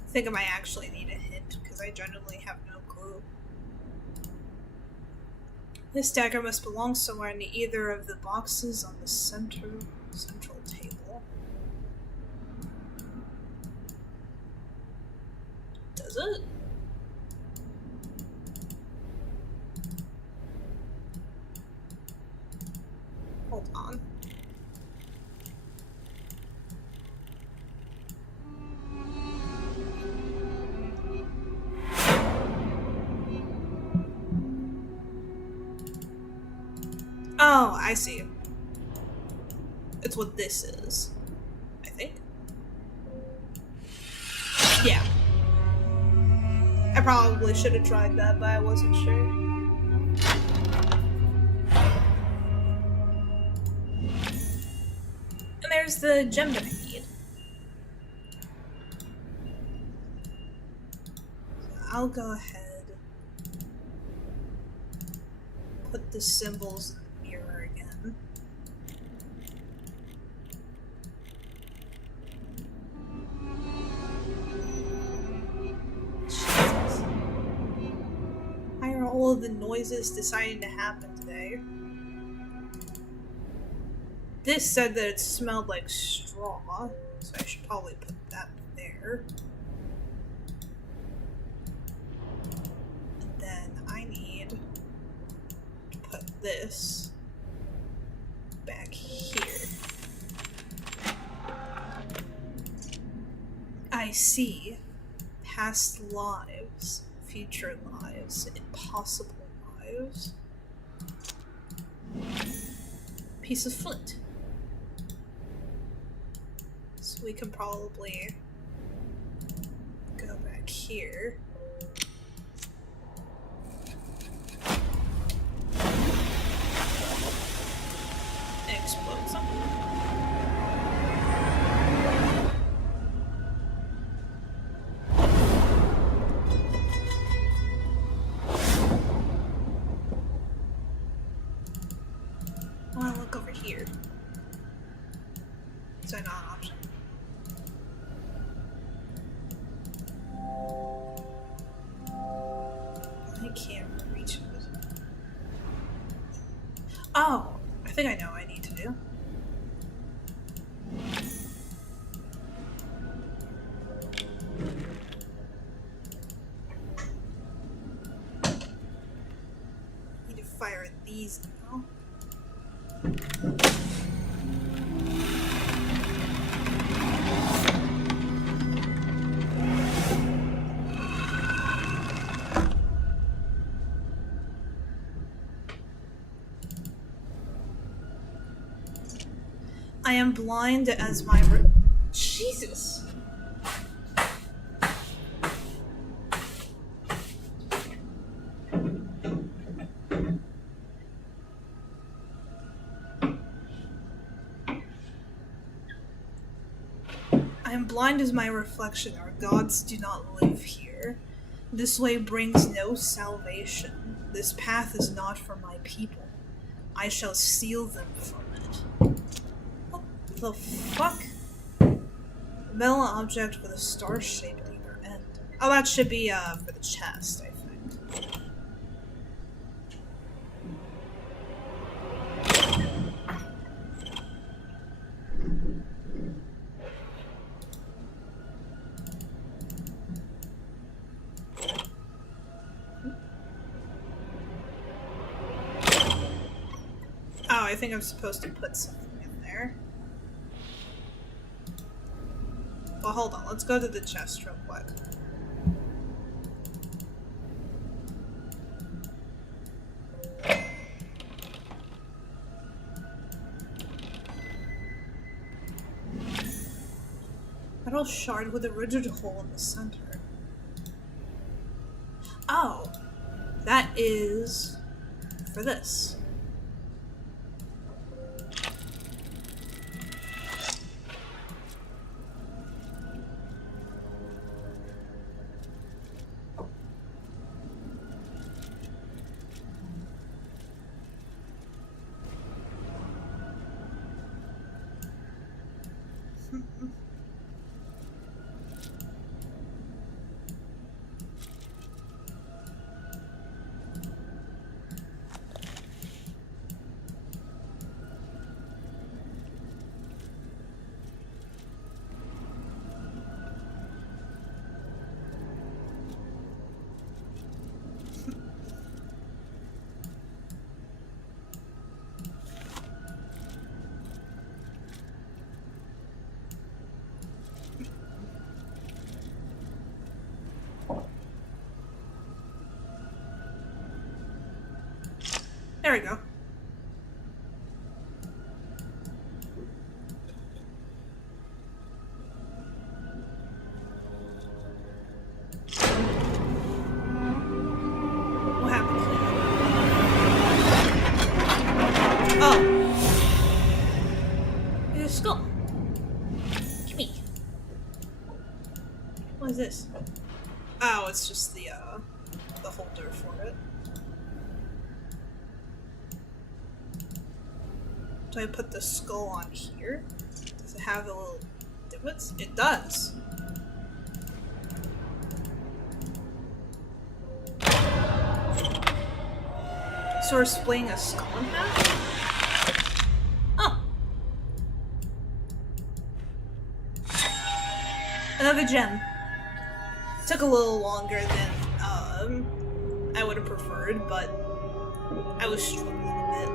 I think I might actually need a hint, because I generally have no clue. This dagger must belong somewhere in either of the boxes on the central table. Does it? Hold on. Oh, I see. It's what this is. I think. Yeah. I probably should have tried that, but I wasn't sure. And there's the gem that I need. So I'll go ahead. Put the symbols in the mirror again. Jesus. Why are all of the noises deciding to happen today? This said that it smelled like straw, so I should probably put that there. And then I need to put this back here. I see past lives, future lives, impossible lives. Piece of flint. So we can probably go back here. And explode something. I want to look over here. Is that not an option? I can't reach it. Oh, I think I know what I need to do. I need to fire at these now. I am blind as my Jesus. I am blind as my reflection. Our gods do not live here. This way brings no salvation. This path is not for my people. I shall steal them from it. What the fuck? Metal object with a star shape at either end. Oh, that should be for the chest, I think. Oh, I think I'm supposed to put something in there. Well, hold on. Let's go to the chest real quick. Metal shard with a rigid hole in the center. Oh, that is for this. There we go. What happened? Oh. It's a skull. Gimme. What is this? Oh, it's just the holder for it. Do I put the skull on here? Does it have the little divots? It does. So we're splitting a skull in half? Oh. Another gem. Took a little longer than I would have preferred, but I was struggling a bit.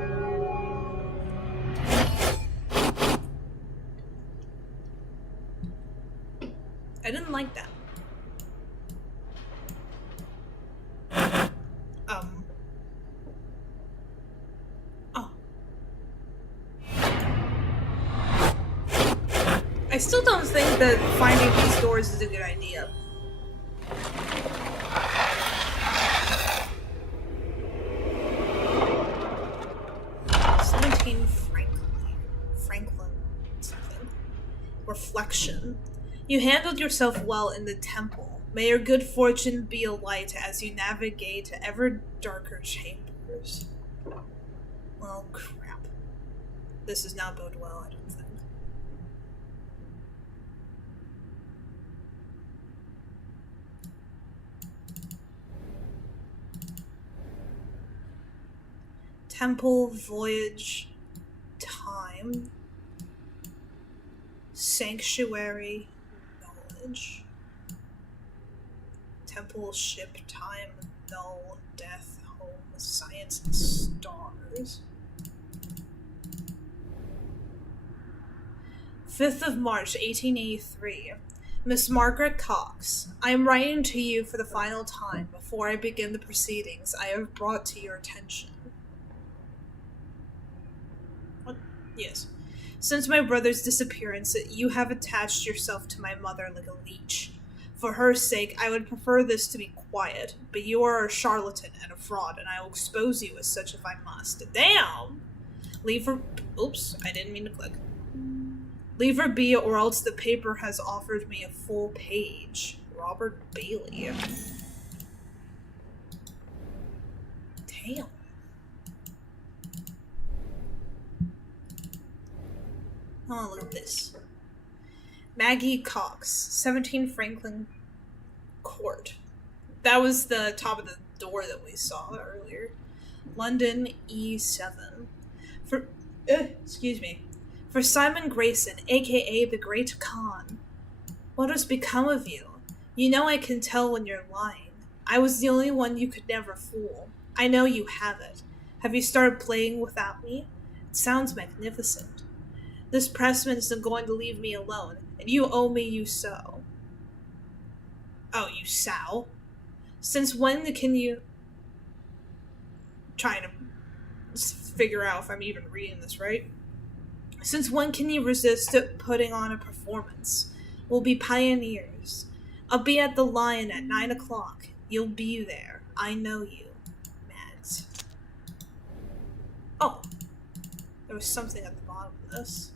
I didn't like that. Oh. I still don't think that finding these doors is a good idea. Franklin something. Reflection. You handled yourself well in the temple. May your good fortune be a light as you navigate ever darker chambers. Well, crap. This does not bode well, I don't think. Temple, voyage, time, sanctuary, knowledge, temple, ship, time, null, death, home, science, and stars. 5th of March, 1883. Miss Margaret Cox, I am writing to you for the final time before I begin the proceedings I have brought to your attention. What? Yes. Since my brother's disappearance, you have attached yourself to my mother like a leech. For her sake, I would prefer this to be quiet, but you are a charlatan and a fraud, and I will expose you as such if I must. Damn! Leave her. Oops, I didn't mean to click. Leave her be, or else the paper has offered me a full page. Robert Bailey. Damn. Oh, look at this. Maggie Cox, 17 Franklin Court. That was the top of the door that we saw earlier. London E7. Excuse me. For Simon Grayson, aka the Great Khan. What has become of you? You know I can tell when you're lying. I was the only one you could never fool. I know you have it. Have you started playing without me? It sounds magnificent. This pressman isn't going to leave me alone, and you owe me you so. Oh, you sow? Since when can you... Trying to figure out if I'm even reading this right. Since when can you resist putting on a performance? We'll be pioneers. I'll be at the Lion at 9 o'clock. You'll be there. I know you, Mads. Oh. There was something at the bottom of this.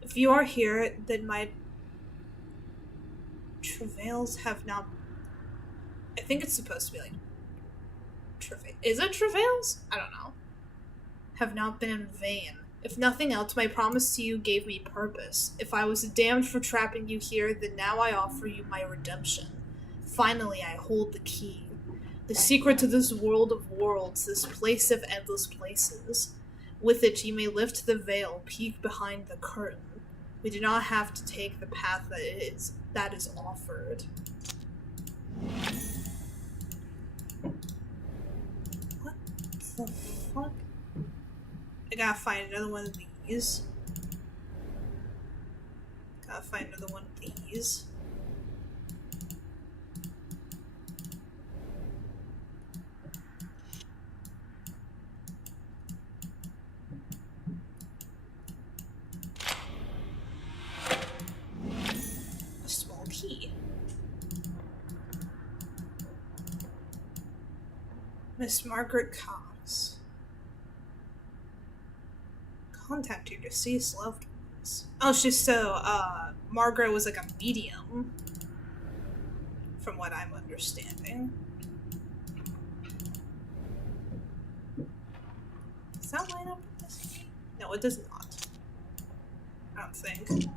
If you are here, then my travails have not... I think it's supposed to be like... Is it travails? I don't know. Have not been in vain. If nothing else, my promise to you gave me purpose. If I was damned for trapping you here, then now I offer you my redemption. Finally, I hold the key. The secret to this world of worlds, this place of endless places. With it, you may lift the veil, peek behind the curtain. We do not have to take the path that is offered. What the fuck? I gotta find another one of these. Gotta find another one of these. A small key. Miss Margaret Cox. Contact your deceased loved ones. Oh, Margaret was like a medium. From what I'm understanding. Does that line up with this? No, it does not. I don't think.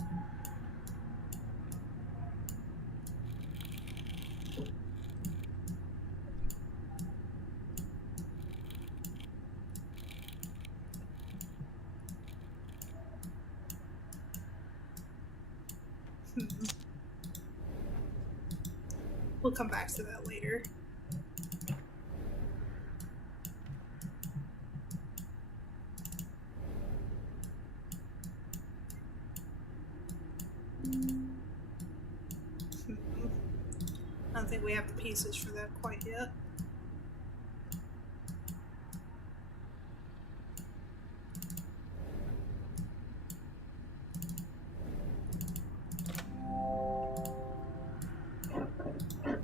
We'll come back to that later. I don't think we have the pieces for that quite yet.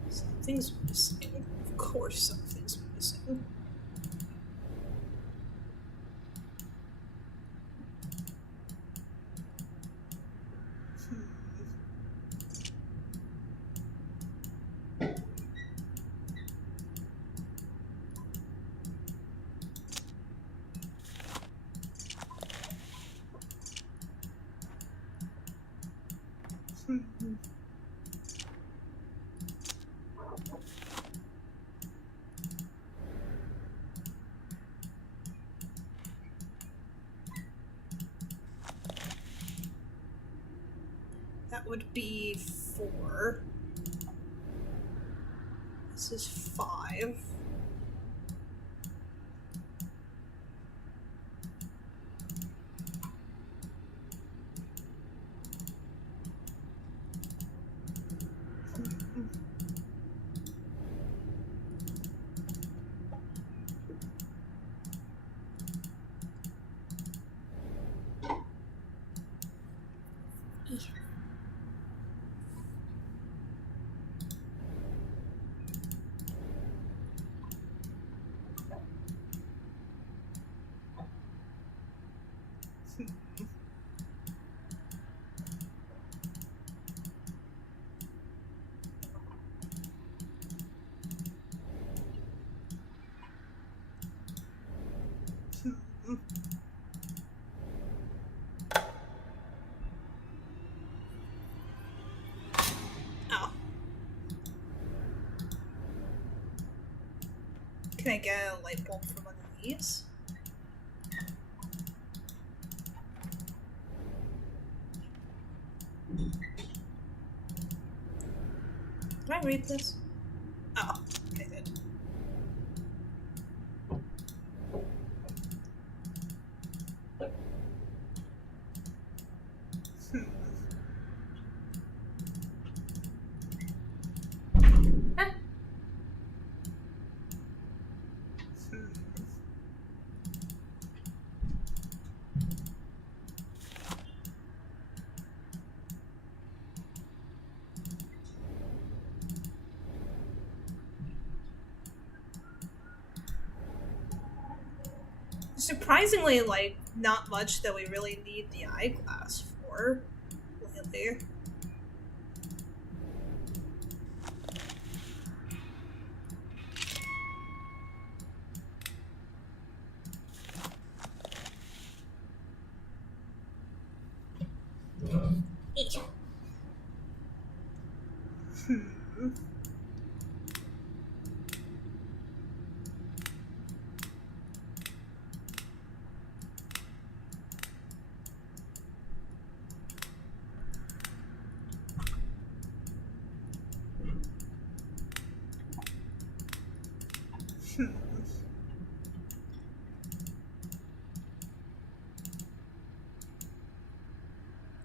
Something's missing. Of course something's missing. That would be 4. This is 5. Oh. Can I get a light bulb from one of these? Did I read this? Oh, I did. Surprisingly, like, not much that we really need the eyeglass for, lately.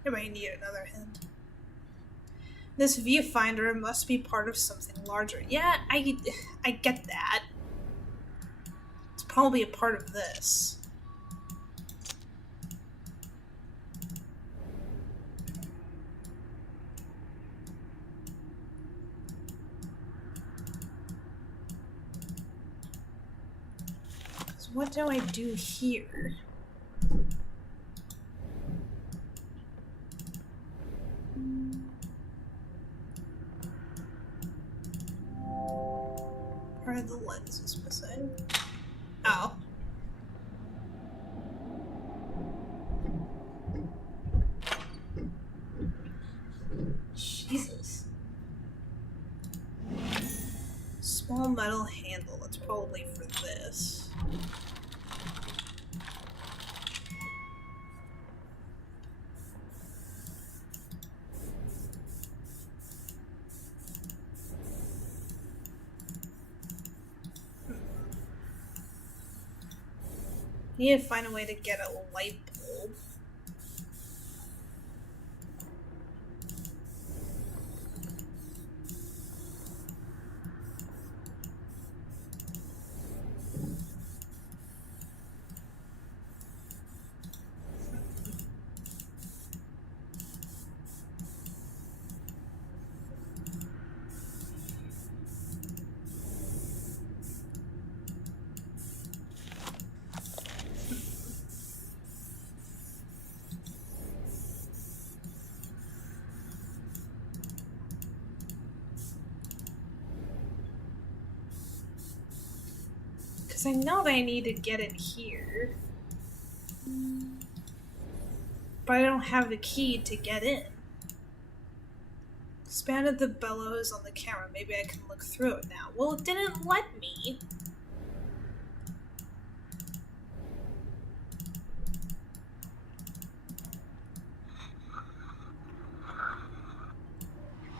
I might need another hint. This viewfinder must be part of something larger. Yeah, I get that. It's probably a part of this. So what do I do here? Part of the lens is missing. Oh. Jesus. Small metal handle. That's probably for this. I need to find a way to get a light bulb. Because I know that I need to get it here. But I don't have the key to get in. Expanded the bellows on the camera. Maybe I can look through it now. Well, it didn't let me.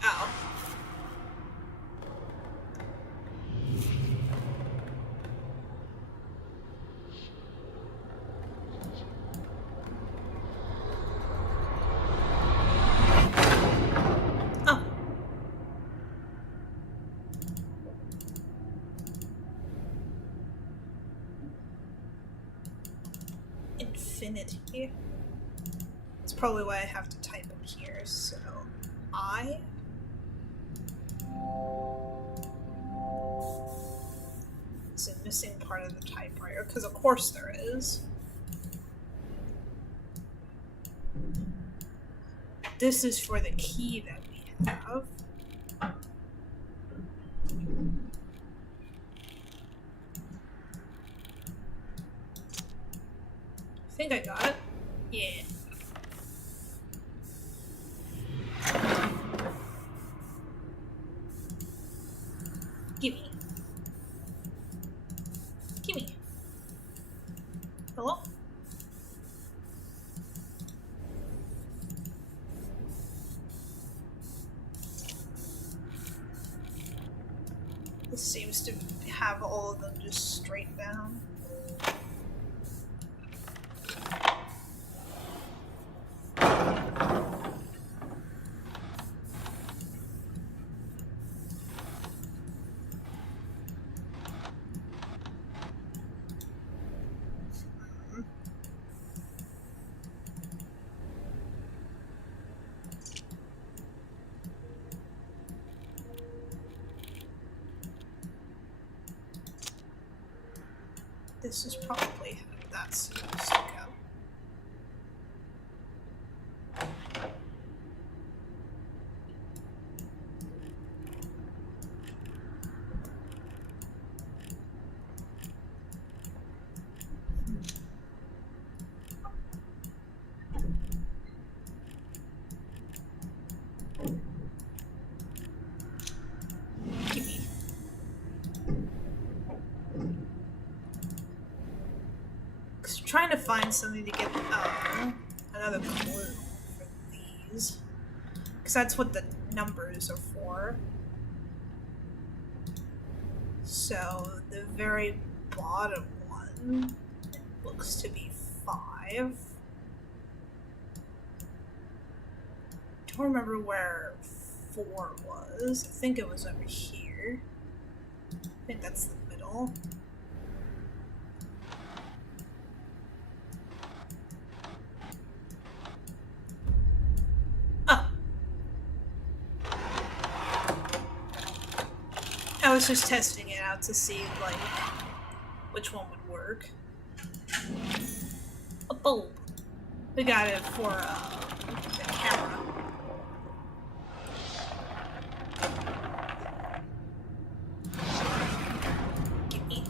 Oh. Oh. Infinity. That's probably why I have to type it here. So, is a missing part of the typewriter, because of course there is. this is for the key that we have. I think I got it. Yeah. Gimme. Gimme. Hello? This seems to have all of them just straight down. This is probably how that's supposed to go. Gimme. Trying to find something to get another clue for these, because that's what the numbers are for. So the very bottom one looks to be 5. Don't remember where 4 was. I think it was over here. I think that's the middle. I was just testing it out to see, like, which one would work. A bulb. We got it for, the camera. Gimme.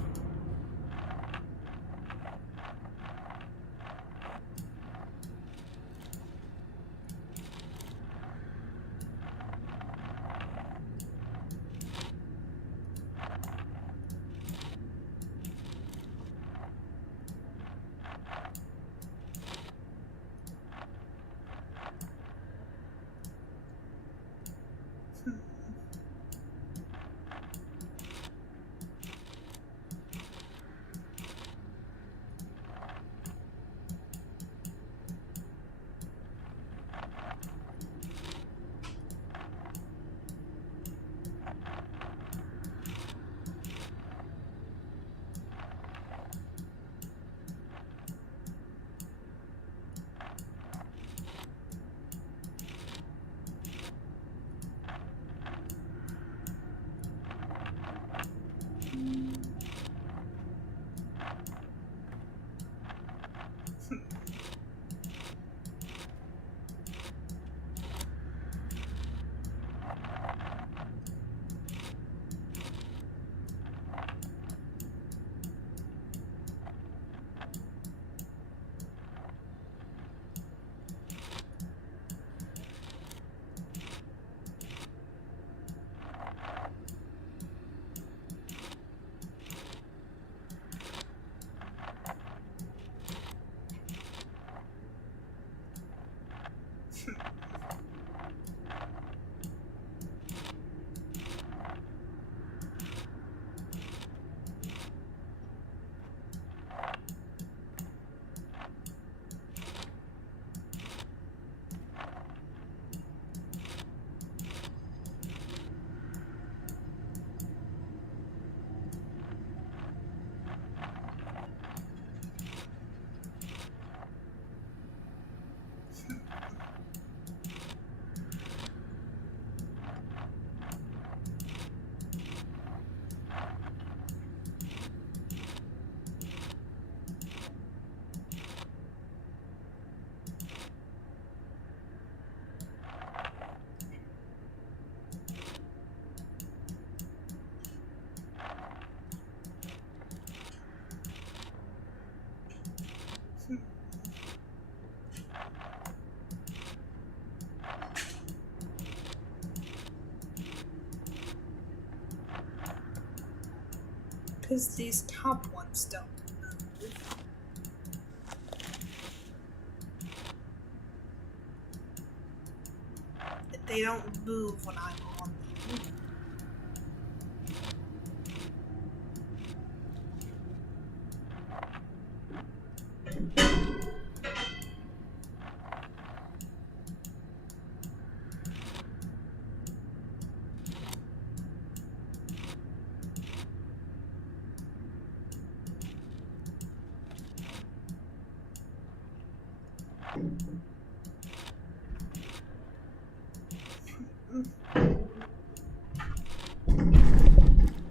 Because these top ones don't move. They don't move when I'm on them.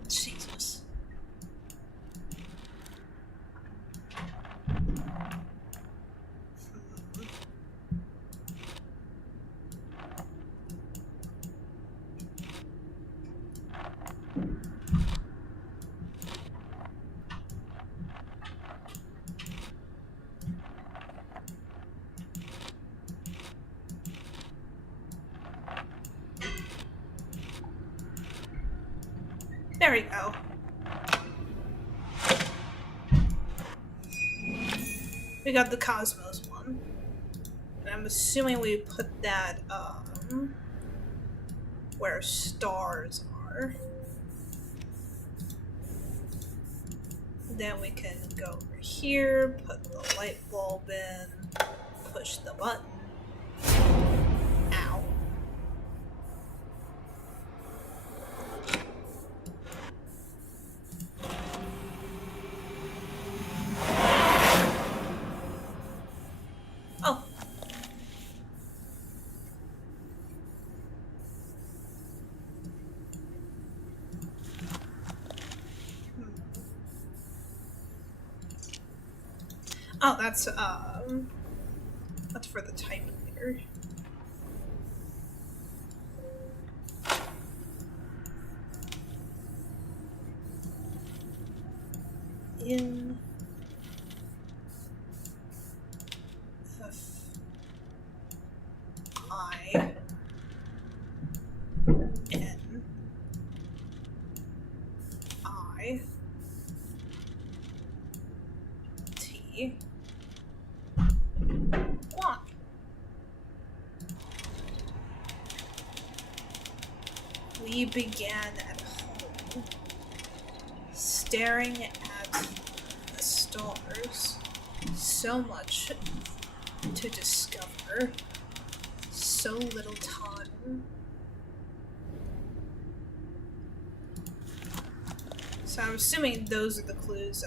Jesus. There we go. We got the Cosmos one. And I'm assuming we put that, where stars are. Then we can go over here, put the light bulb in, push the button. Ow. Oh. Oh, that's for the typewriter. In F I N I T Y. We began at home, staring at the stars. So much to discover, so little time. So I'm assuming those are the clues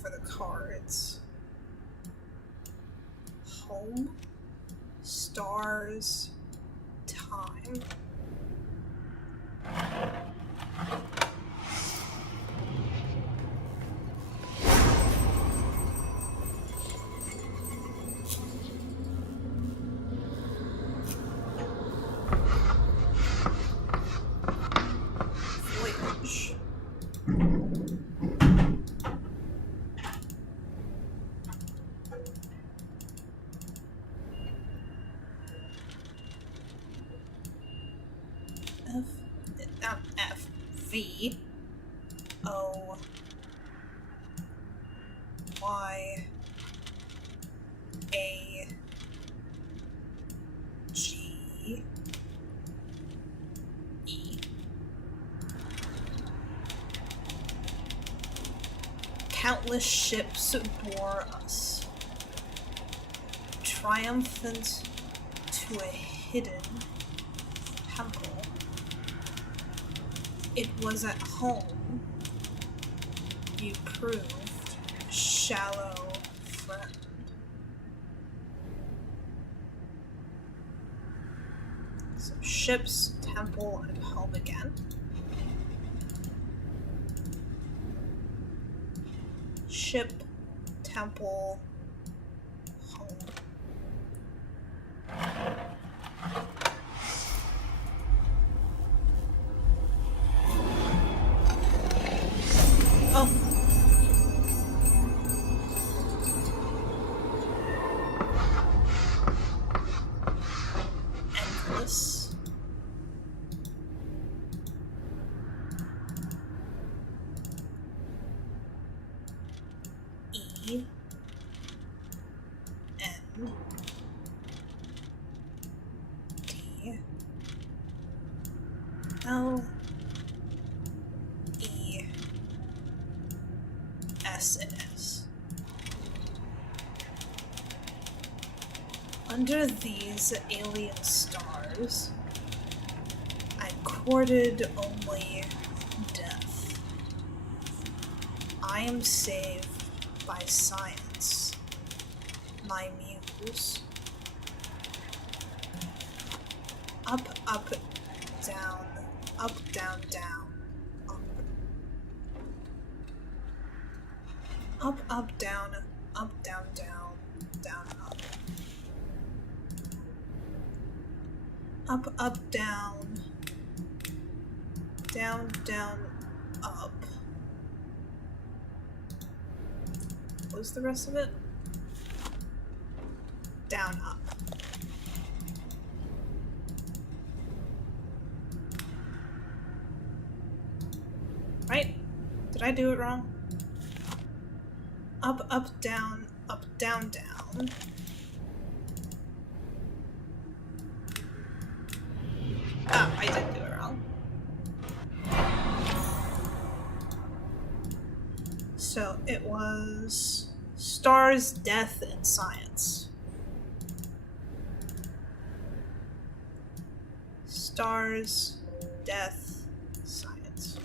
for the cards. Home, stars, time. Voyage. F V O Y A G E. Countless ships bore us, triumphant to a hidden temple. It was at home you proved a shallow friend. So ships, temple, and home again. Ship, temple, home. Oh. Endless. E N D L E S and S. Under these alien stars, I courted only death. I am saved by science, my muse. Up, up, down, up, down, down, up. Up, up, down, up, down, down, down, up. Up, up, down, down, down, up. What was the rest of it? Down, up. Right? Did I do it wrong? Up, up, down, down, down. Oh, I did do it wrong. So it was stars, death, and science. Stars, death, science.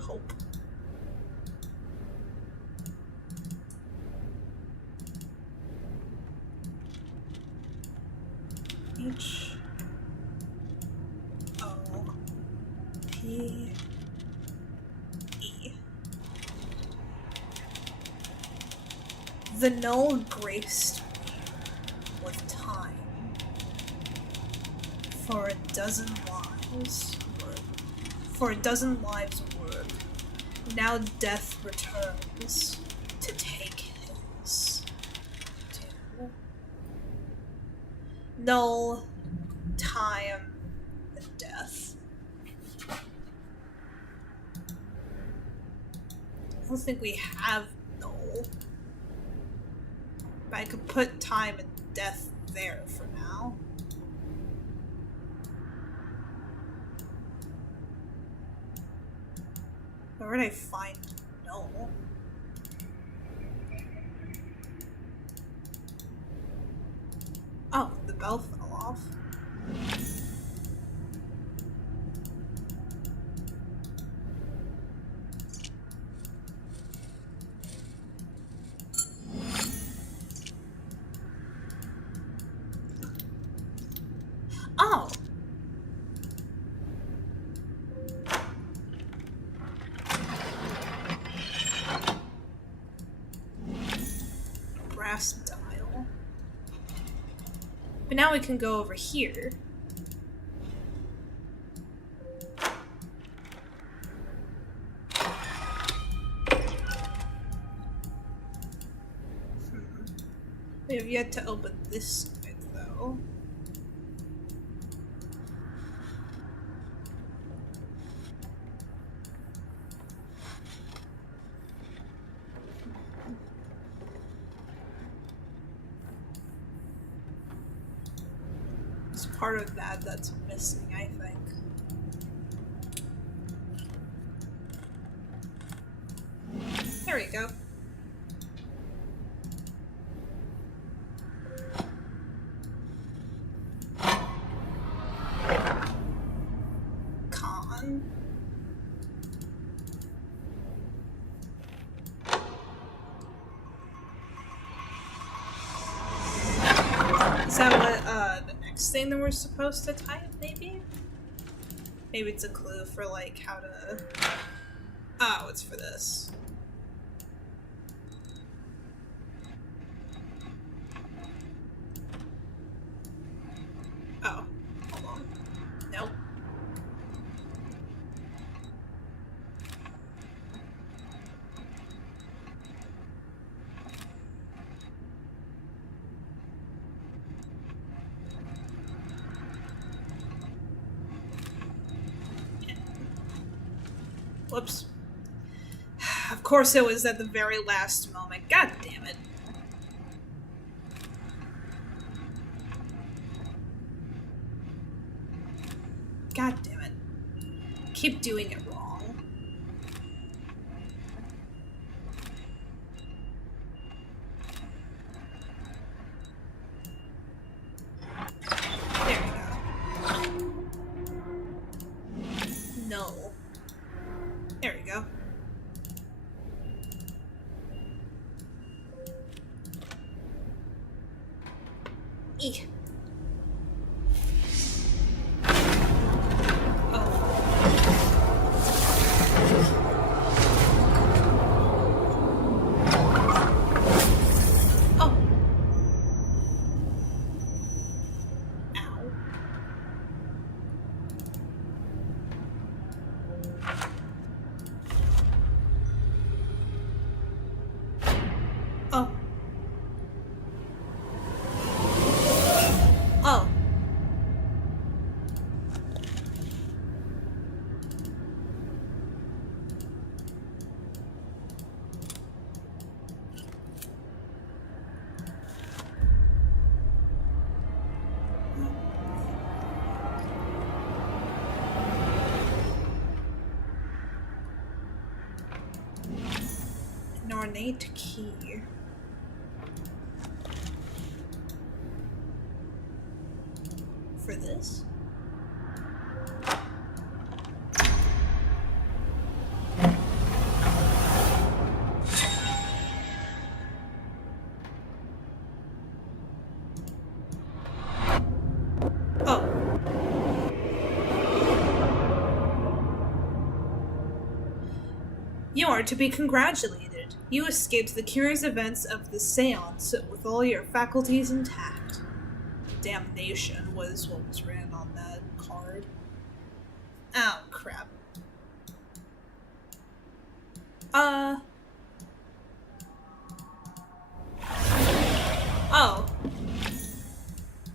Hope. H O P E. The null graced me with time for a dozen lives worth. For a dozen lives worth. Now death returns to take his due. Null, time, and death. I don't think we have null. But I could put time and death there for now. Where would I find null? Oh, the bell fell off. Oh! Brass dial. But now we can go over here. We have yet to open this side, though. It's part of that that's missing, I think. There we go. Con. Is that what, the next thing that we're supposed to type, maybe? Maybe it's a clue for, like, how to... Oh, it's for this. Oh. Hold on. Nope. Whoops. Of course it was at the very last moment. God damn it. God damn it. Keep doing it wrong. There we go. No. There we go. Eek. An ornate key. For this? You are to be congratulated. You escaped the curious events of the seance with all your faculties intact. Damnation was what was written on that card. Oh, crap. Oh.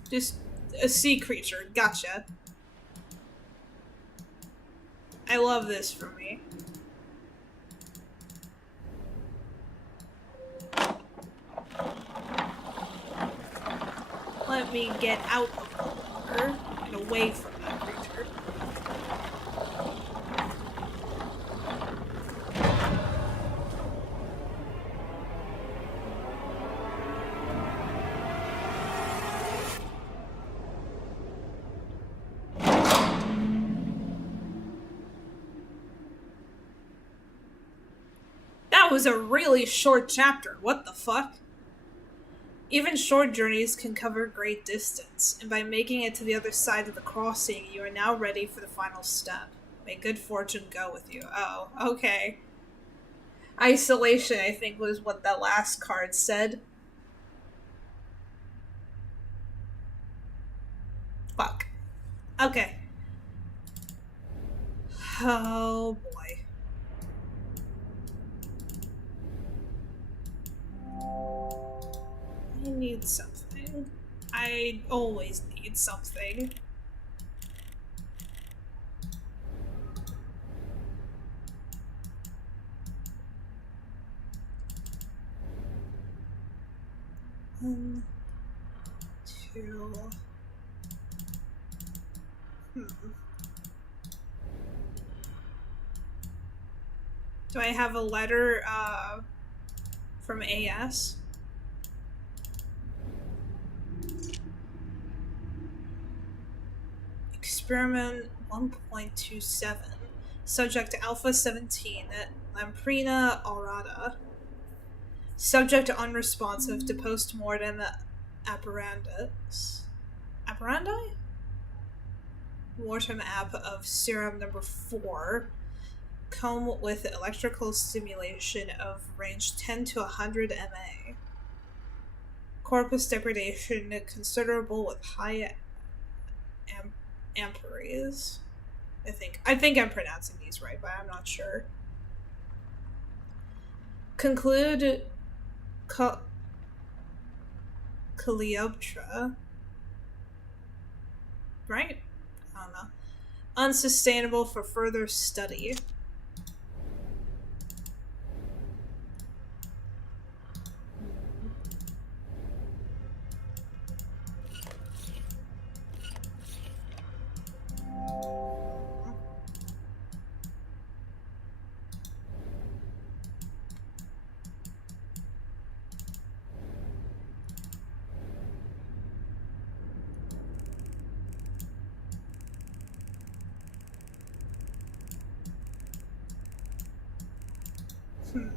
Just a sea creature. Gotcha. I love this for me. Let me get out of the water and away from that creature. That was a really short chapter. What the fuck? Even short journeys can cover great distance, and by making it to the other side of the crossing, you are now ready for the final step. May good fortune go with you. Oh, okay. Isolation, I think, was what that last card said. Fuck. Okay. Oh, boy. I need something. I always need something. One, two. Do I have a letter from AS? Experiment 1.27. Subject Alpha 17, Lamprina aurata. Subject unresponsive to post-mortem apparatus. Apparandi? Mortem app of serum number 4. Comb with electrical stimulation of range 10 to 100 MA. Corpus degradation considerable with high amperes. I think I'm pronouncing these right, but I'm not sure. Conclude Coleoptera. Right? I don't know. Unsustainable for further study. Hmm.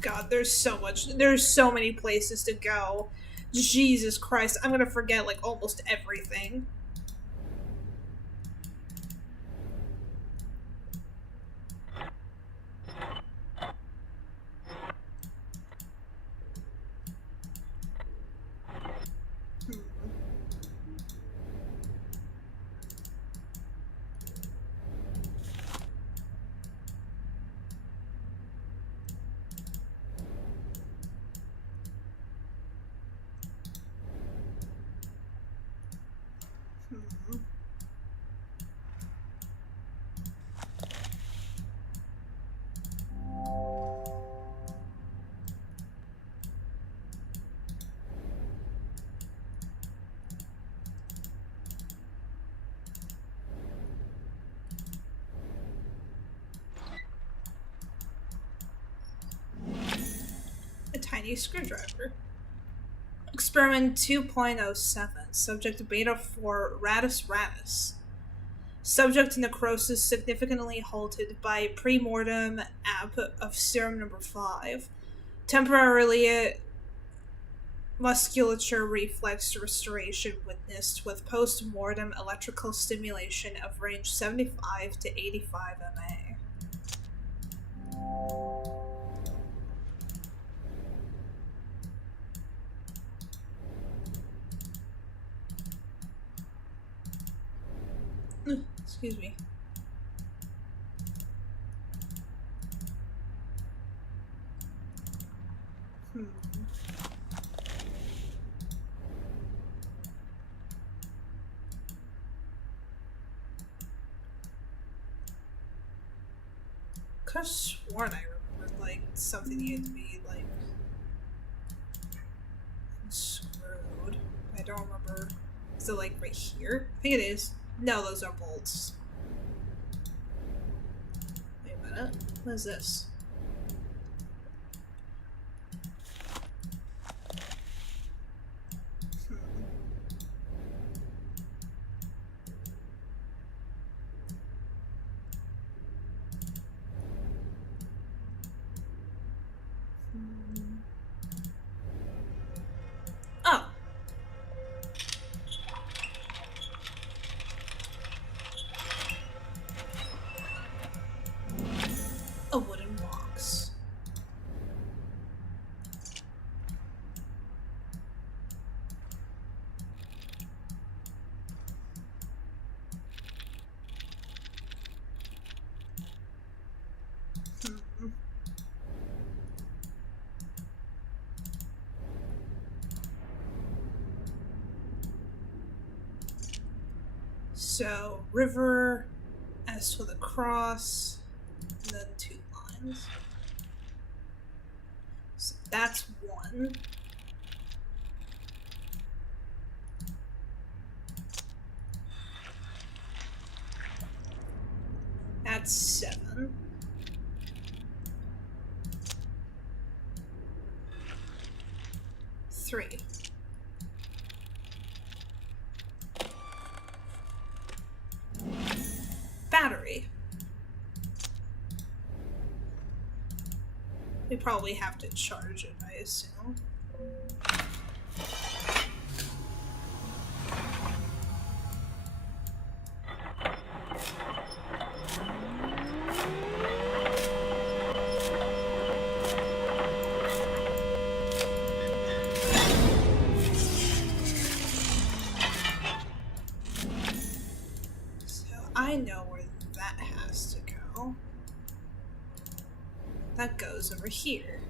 God, there's so many places to go. Jesus Christ, I'm gonna forget like almost everything. A tiny screwdriver. Experiment 2.07. Subject beta 4 Ratus ratus. Subject necrosis significantly halted by pre-mortem app of serum number 5. Temporarily musculature reflex restoration witnessed with post-mortem electrical stimulation of range 75 to 85 MA. Excuse me. Could have sworn I remembered like something needed to be like screwed. I don't remember. Is it like right here? I think it is. No, those are bolts. Wait a minute. What is this? Oh. A wooden box. So, river, S with a cross, and then 2 lines. So that's 1. That's 7. Three. Battery. We probably have to charge it, I assume. I know where that has to go. That goes over here.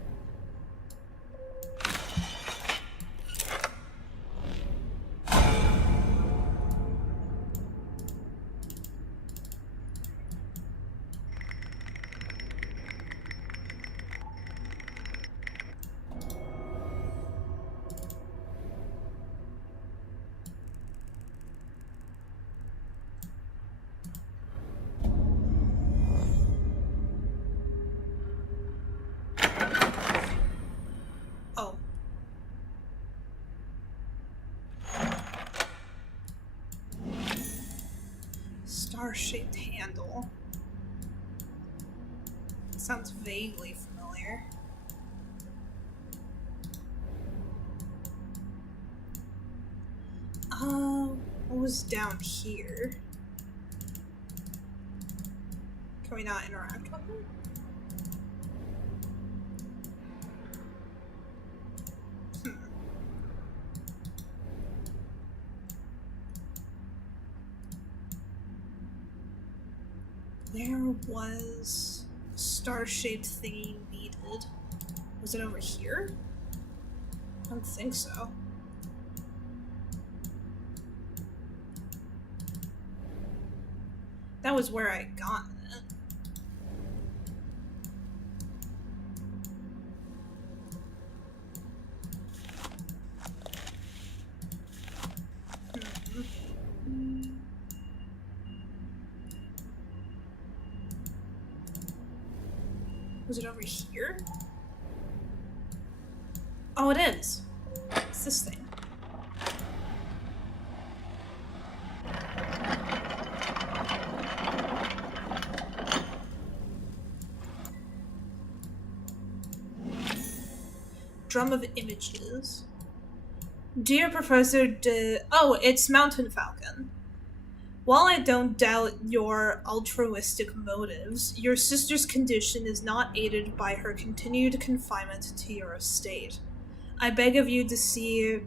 star-shaped handle. Sounds vaguely familiar. What was down here? Can we not interact with them? There was a star-shaped thingy needed. Was it over here? I don't think so. That was where I got it. Was it over here? Oh, it is. It's this thing. Drum of Images. Dear Professor Oh, it's Mountain Falcon. While I don't doubt your altruistic motives, your sister's condition is not aided by her continued confinement to your estate. I beg of you to see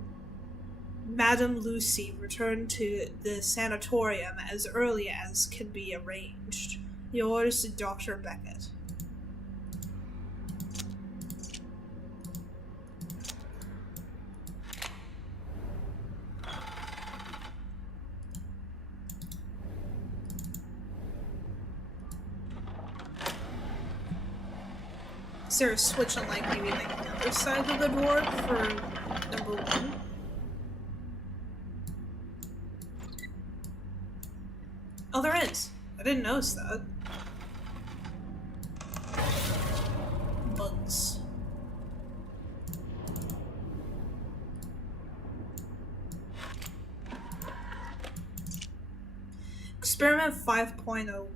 Madame Lucy return to the sanatorium as early as can be arranged. Yours, Dr. Beckett. Is there a switch on, like, maybe like the other side of the door for number 1? Oh, there is. I didn't notice that. Bugs. Experiment 5.01.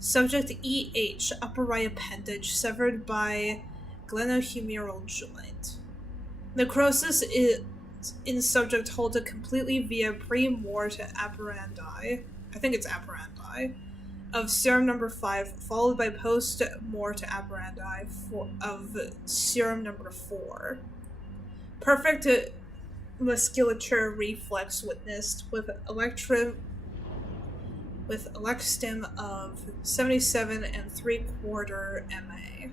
Subject EH, upper right appendage, severed by glenohumeral joint. Necrosis is in subject halted completely via pre-mort apparandi. I think it's apparandi. Of serum number 5, followed by post-mort apparandi of serum number 4. Perfect musculature reflex witnessed with electrum of 77 3/4 MA.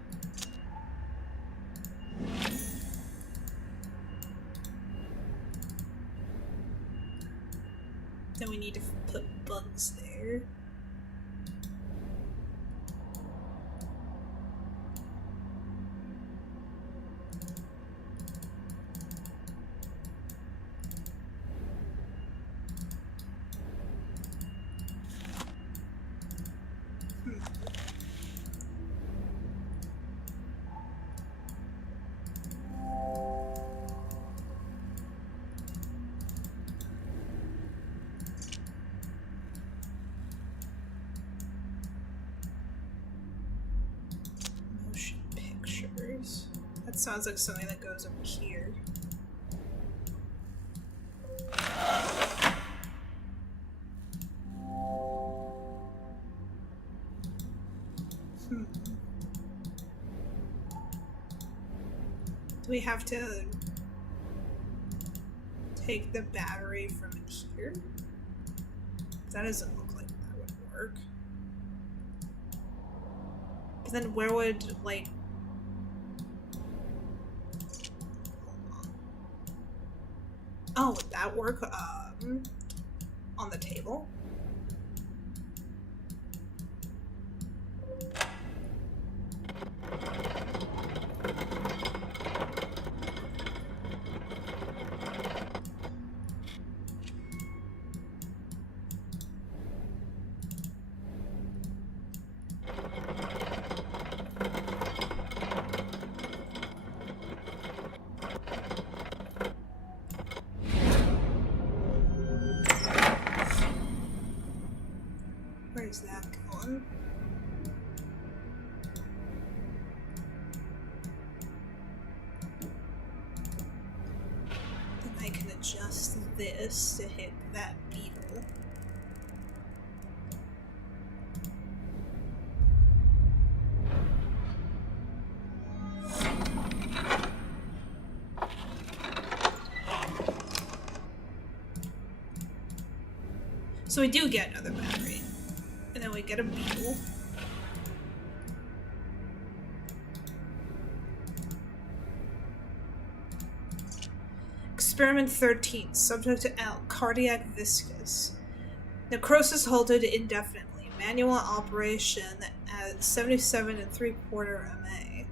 Then we need to put bugs there. That sounds like something that goes over here. Do we have to take the battery from in here? That doesn't look like that would work. But then where would, like... Oh, would that work on the table? this to hit that beetle. So we do get another battery. And then we get a beetle. Experiment 13. Subject L. Cardiac viscous. Necrosis halted indefinitely. Manual operation at 77 3/4 MA.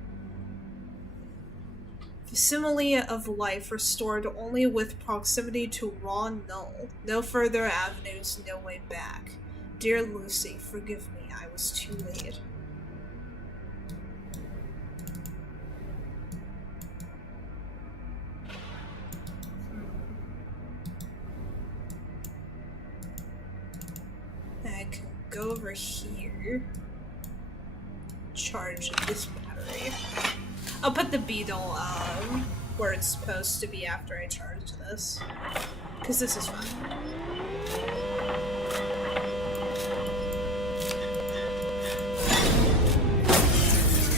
Facsimile of life restored only with proximity to raw null. No further avenues, no way back. Dear Lucy, forgive me, I was too late. I can go over here. Charge this battery. I'll put the beetle where it's supposed to be after I charge this. Because this is fun.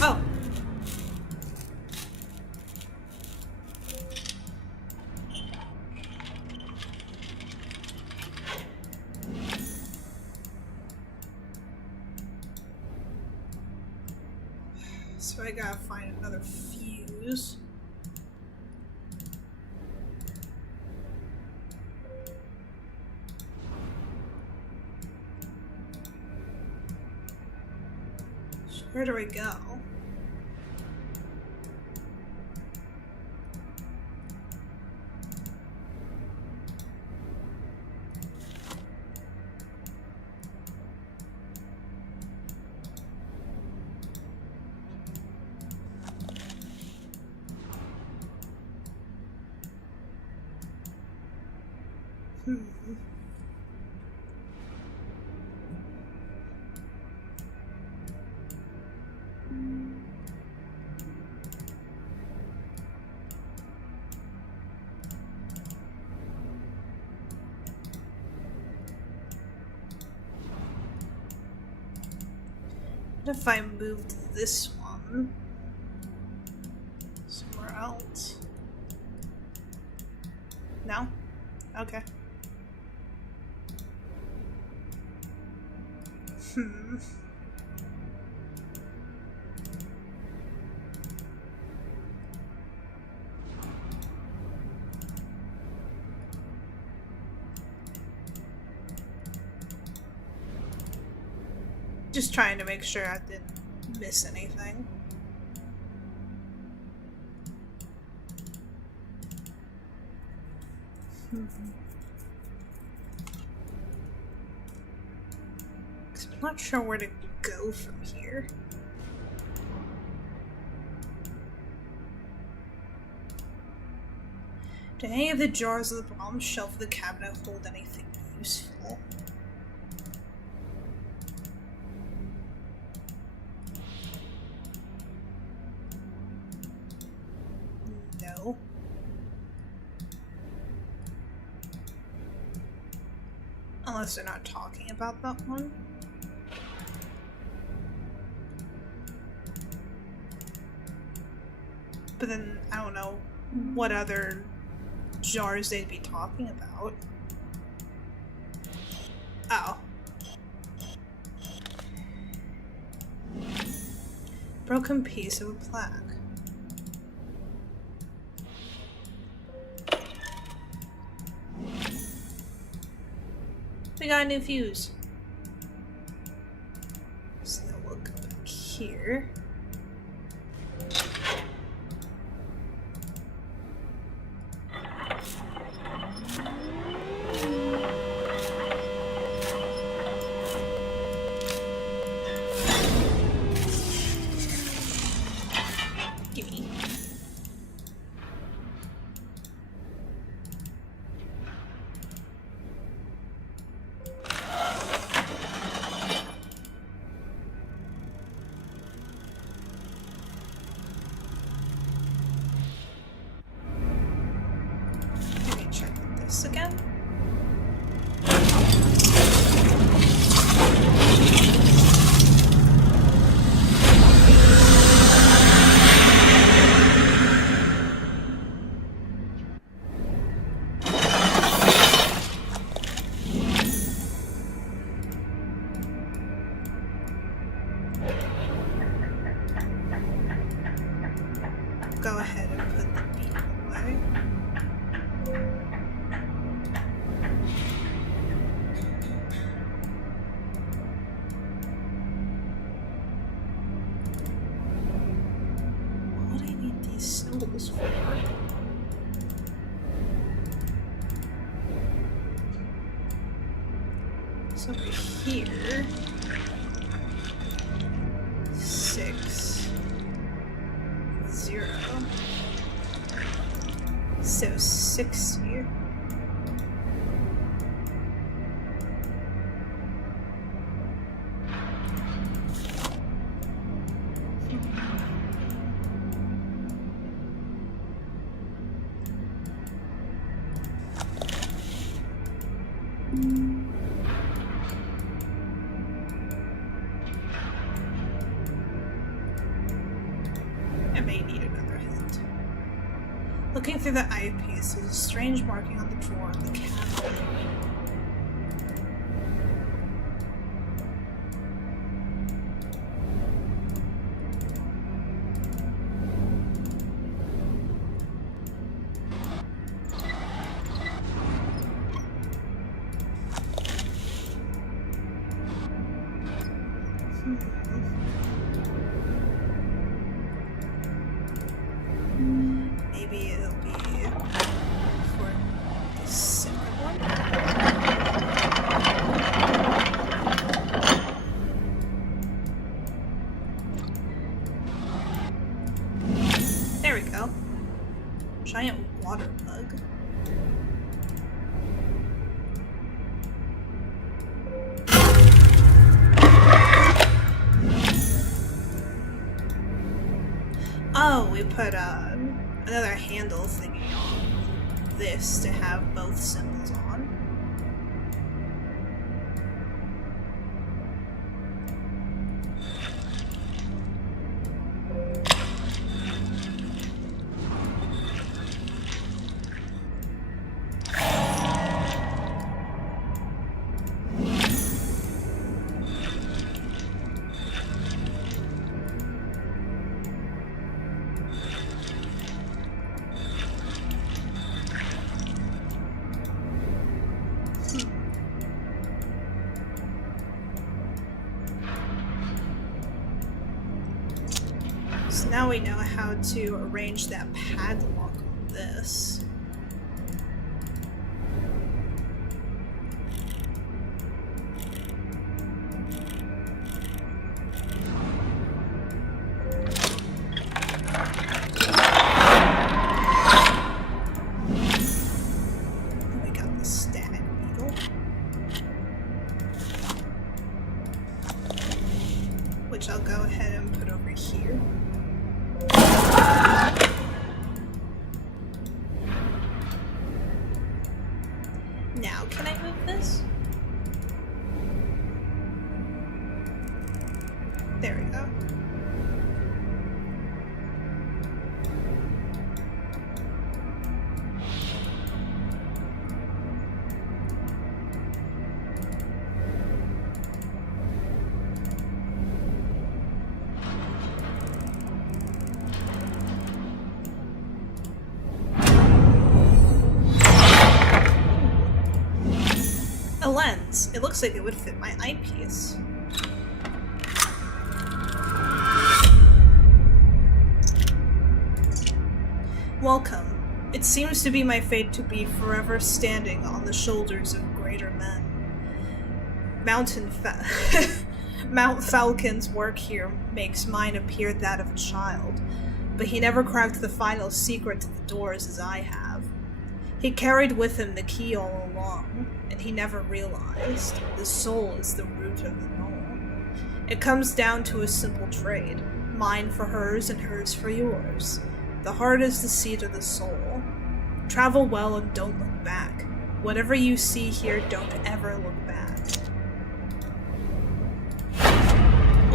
Oh! So I gotta find another fuse. So where do I go? What if I moved this one somewhere else? No? Okay. Just trying to make sure I didn't miss anything. I'm not sure where to go from here. Do any of the jars of the bottom shelf of the cabinet hold anything useful? No. Unless they're not talking about that one. But then, I don't know what other jars they'd be talking about. Oh. Broken piece of a plaque. We got a new fuse. So then we'll go back here. go ahead and put the bead away. What do I need these symbols for? So over here, 6, 0, so 60. I may need another hint. Looking through the eyepiece, there's a strange marking on the drawer of the cabinet. Maybe it'll be for the second one. There we go. Giant water bug. Oh, we put another handle thingy on this to have both symbols on. So now we know how to arrange that padlock on this. And we got the static beetle, which I'll go ahead and put over here. Now, can I move this? There we go. A lens. It looks like it would fit my eyepiece. Welcome. It seems to be my fate to be forever standing on the shoulders of greater men. Mount Falcon's work here makes mine appear that of a child, but he never cracked the final secret to the doors as I have. He carried with him the key all along, and he never realized the soul is the root of the knoll. It comes down to a simple trade, mine for hers and hers for yours. The heart is the seat of the soul. Travel well and don't look back. Whatever you see here, don't ever look back.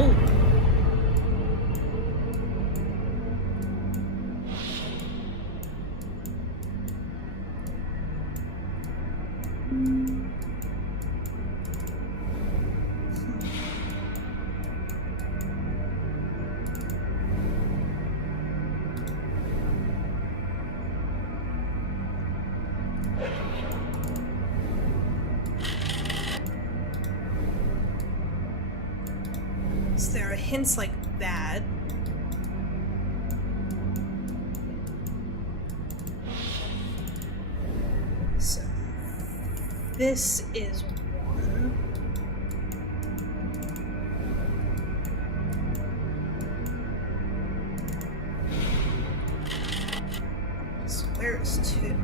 Ooh. So there are hints like that. So this is one. So where's two?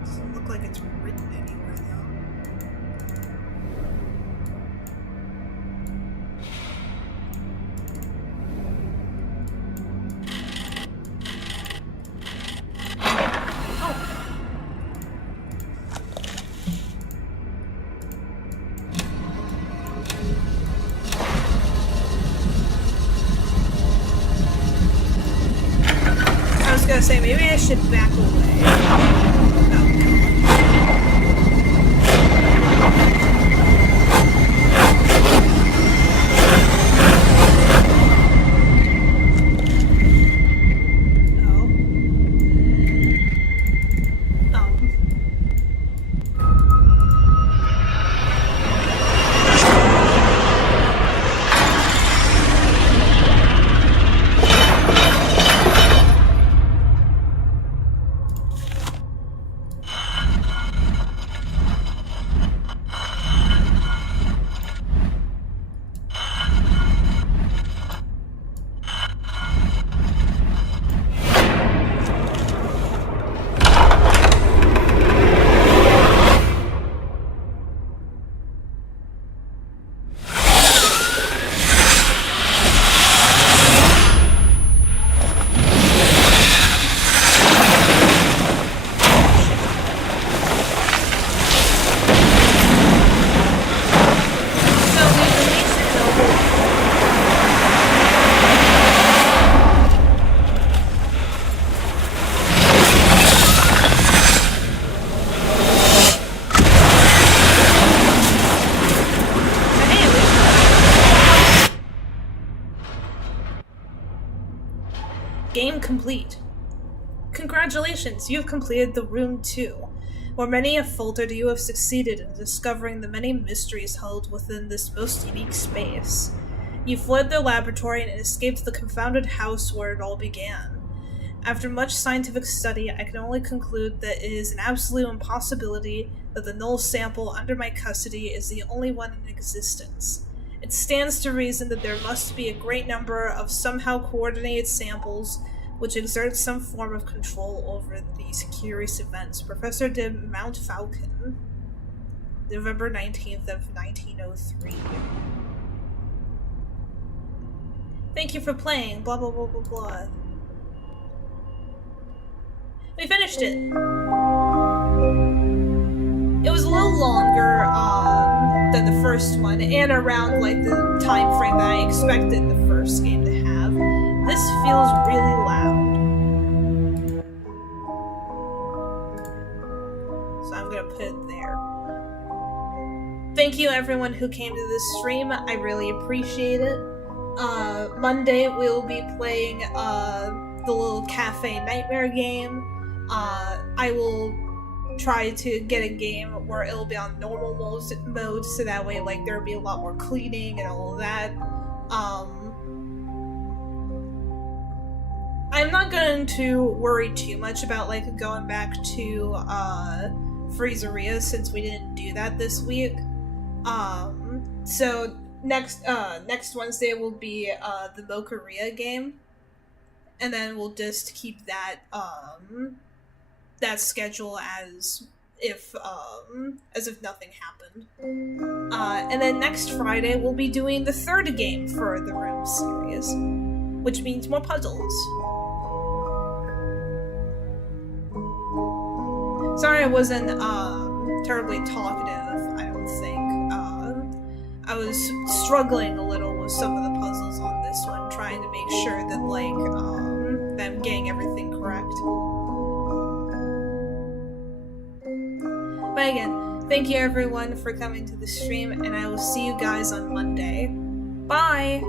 Doesn't look like it's written anywhere though. I was gonna say, maybe I should back away. Oh. Game complete. Congratulations, you have completed the Room 2. Where many have faltered, you have succeeded in discovering the many mysteries held within this most unique space. You fled the laboratory and escaped the confounded house where it all began. After much scientific study, I can only conclude that it is an absolute impossibility that the null sample under my custody is the only one in existence. It stands to reason that there must be a great number of somehow coordinated samples which exert some form of control over these curious events. Professor de Mount Falcon, November 19th of 1903. Thank you for playing, blah blah blah blah blah. We finished it! It was a little longer than the first one, and around like the time frame that I expected the first game to have. This feels really loud. So I'm gonna put it there. Thank you everyone who came to this stream, I really appreciate it. Monday we'll be playing the little cafe nightmare game. I will try to get a game where it'll be on normal mode so that way like there'll be a lot more cleaning and all of that. I'm not going to worry too much about like going back to Freezeria since we didn't do that this week. So next Wednesday will be the Mocharia game, and then we'll just keep that that schedule as if nothing happened. And then next Friday we'll be doing the third game for the Room series, which means more puzzles. Sorry I wasn't terribly talkative, I don't think. I was struggling a little with some of the puzzles on this one, trying to make sure that, like, that I'm getting everything correct. But again, thank you everyone for coming to the stream, and I will see you guys on Monday. Bye!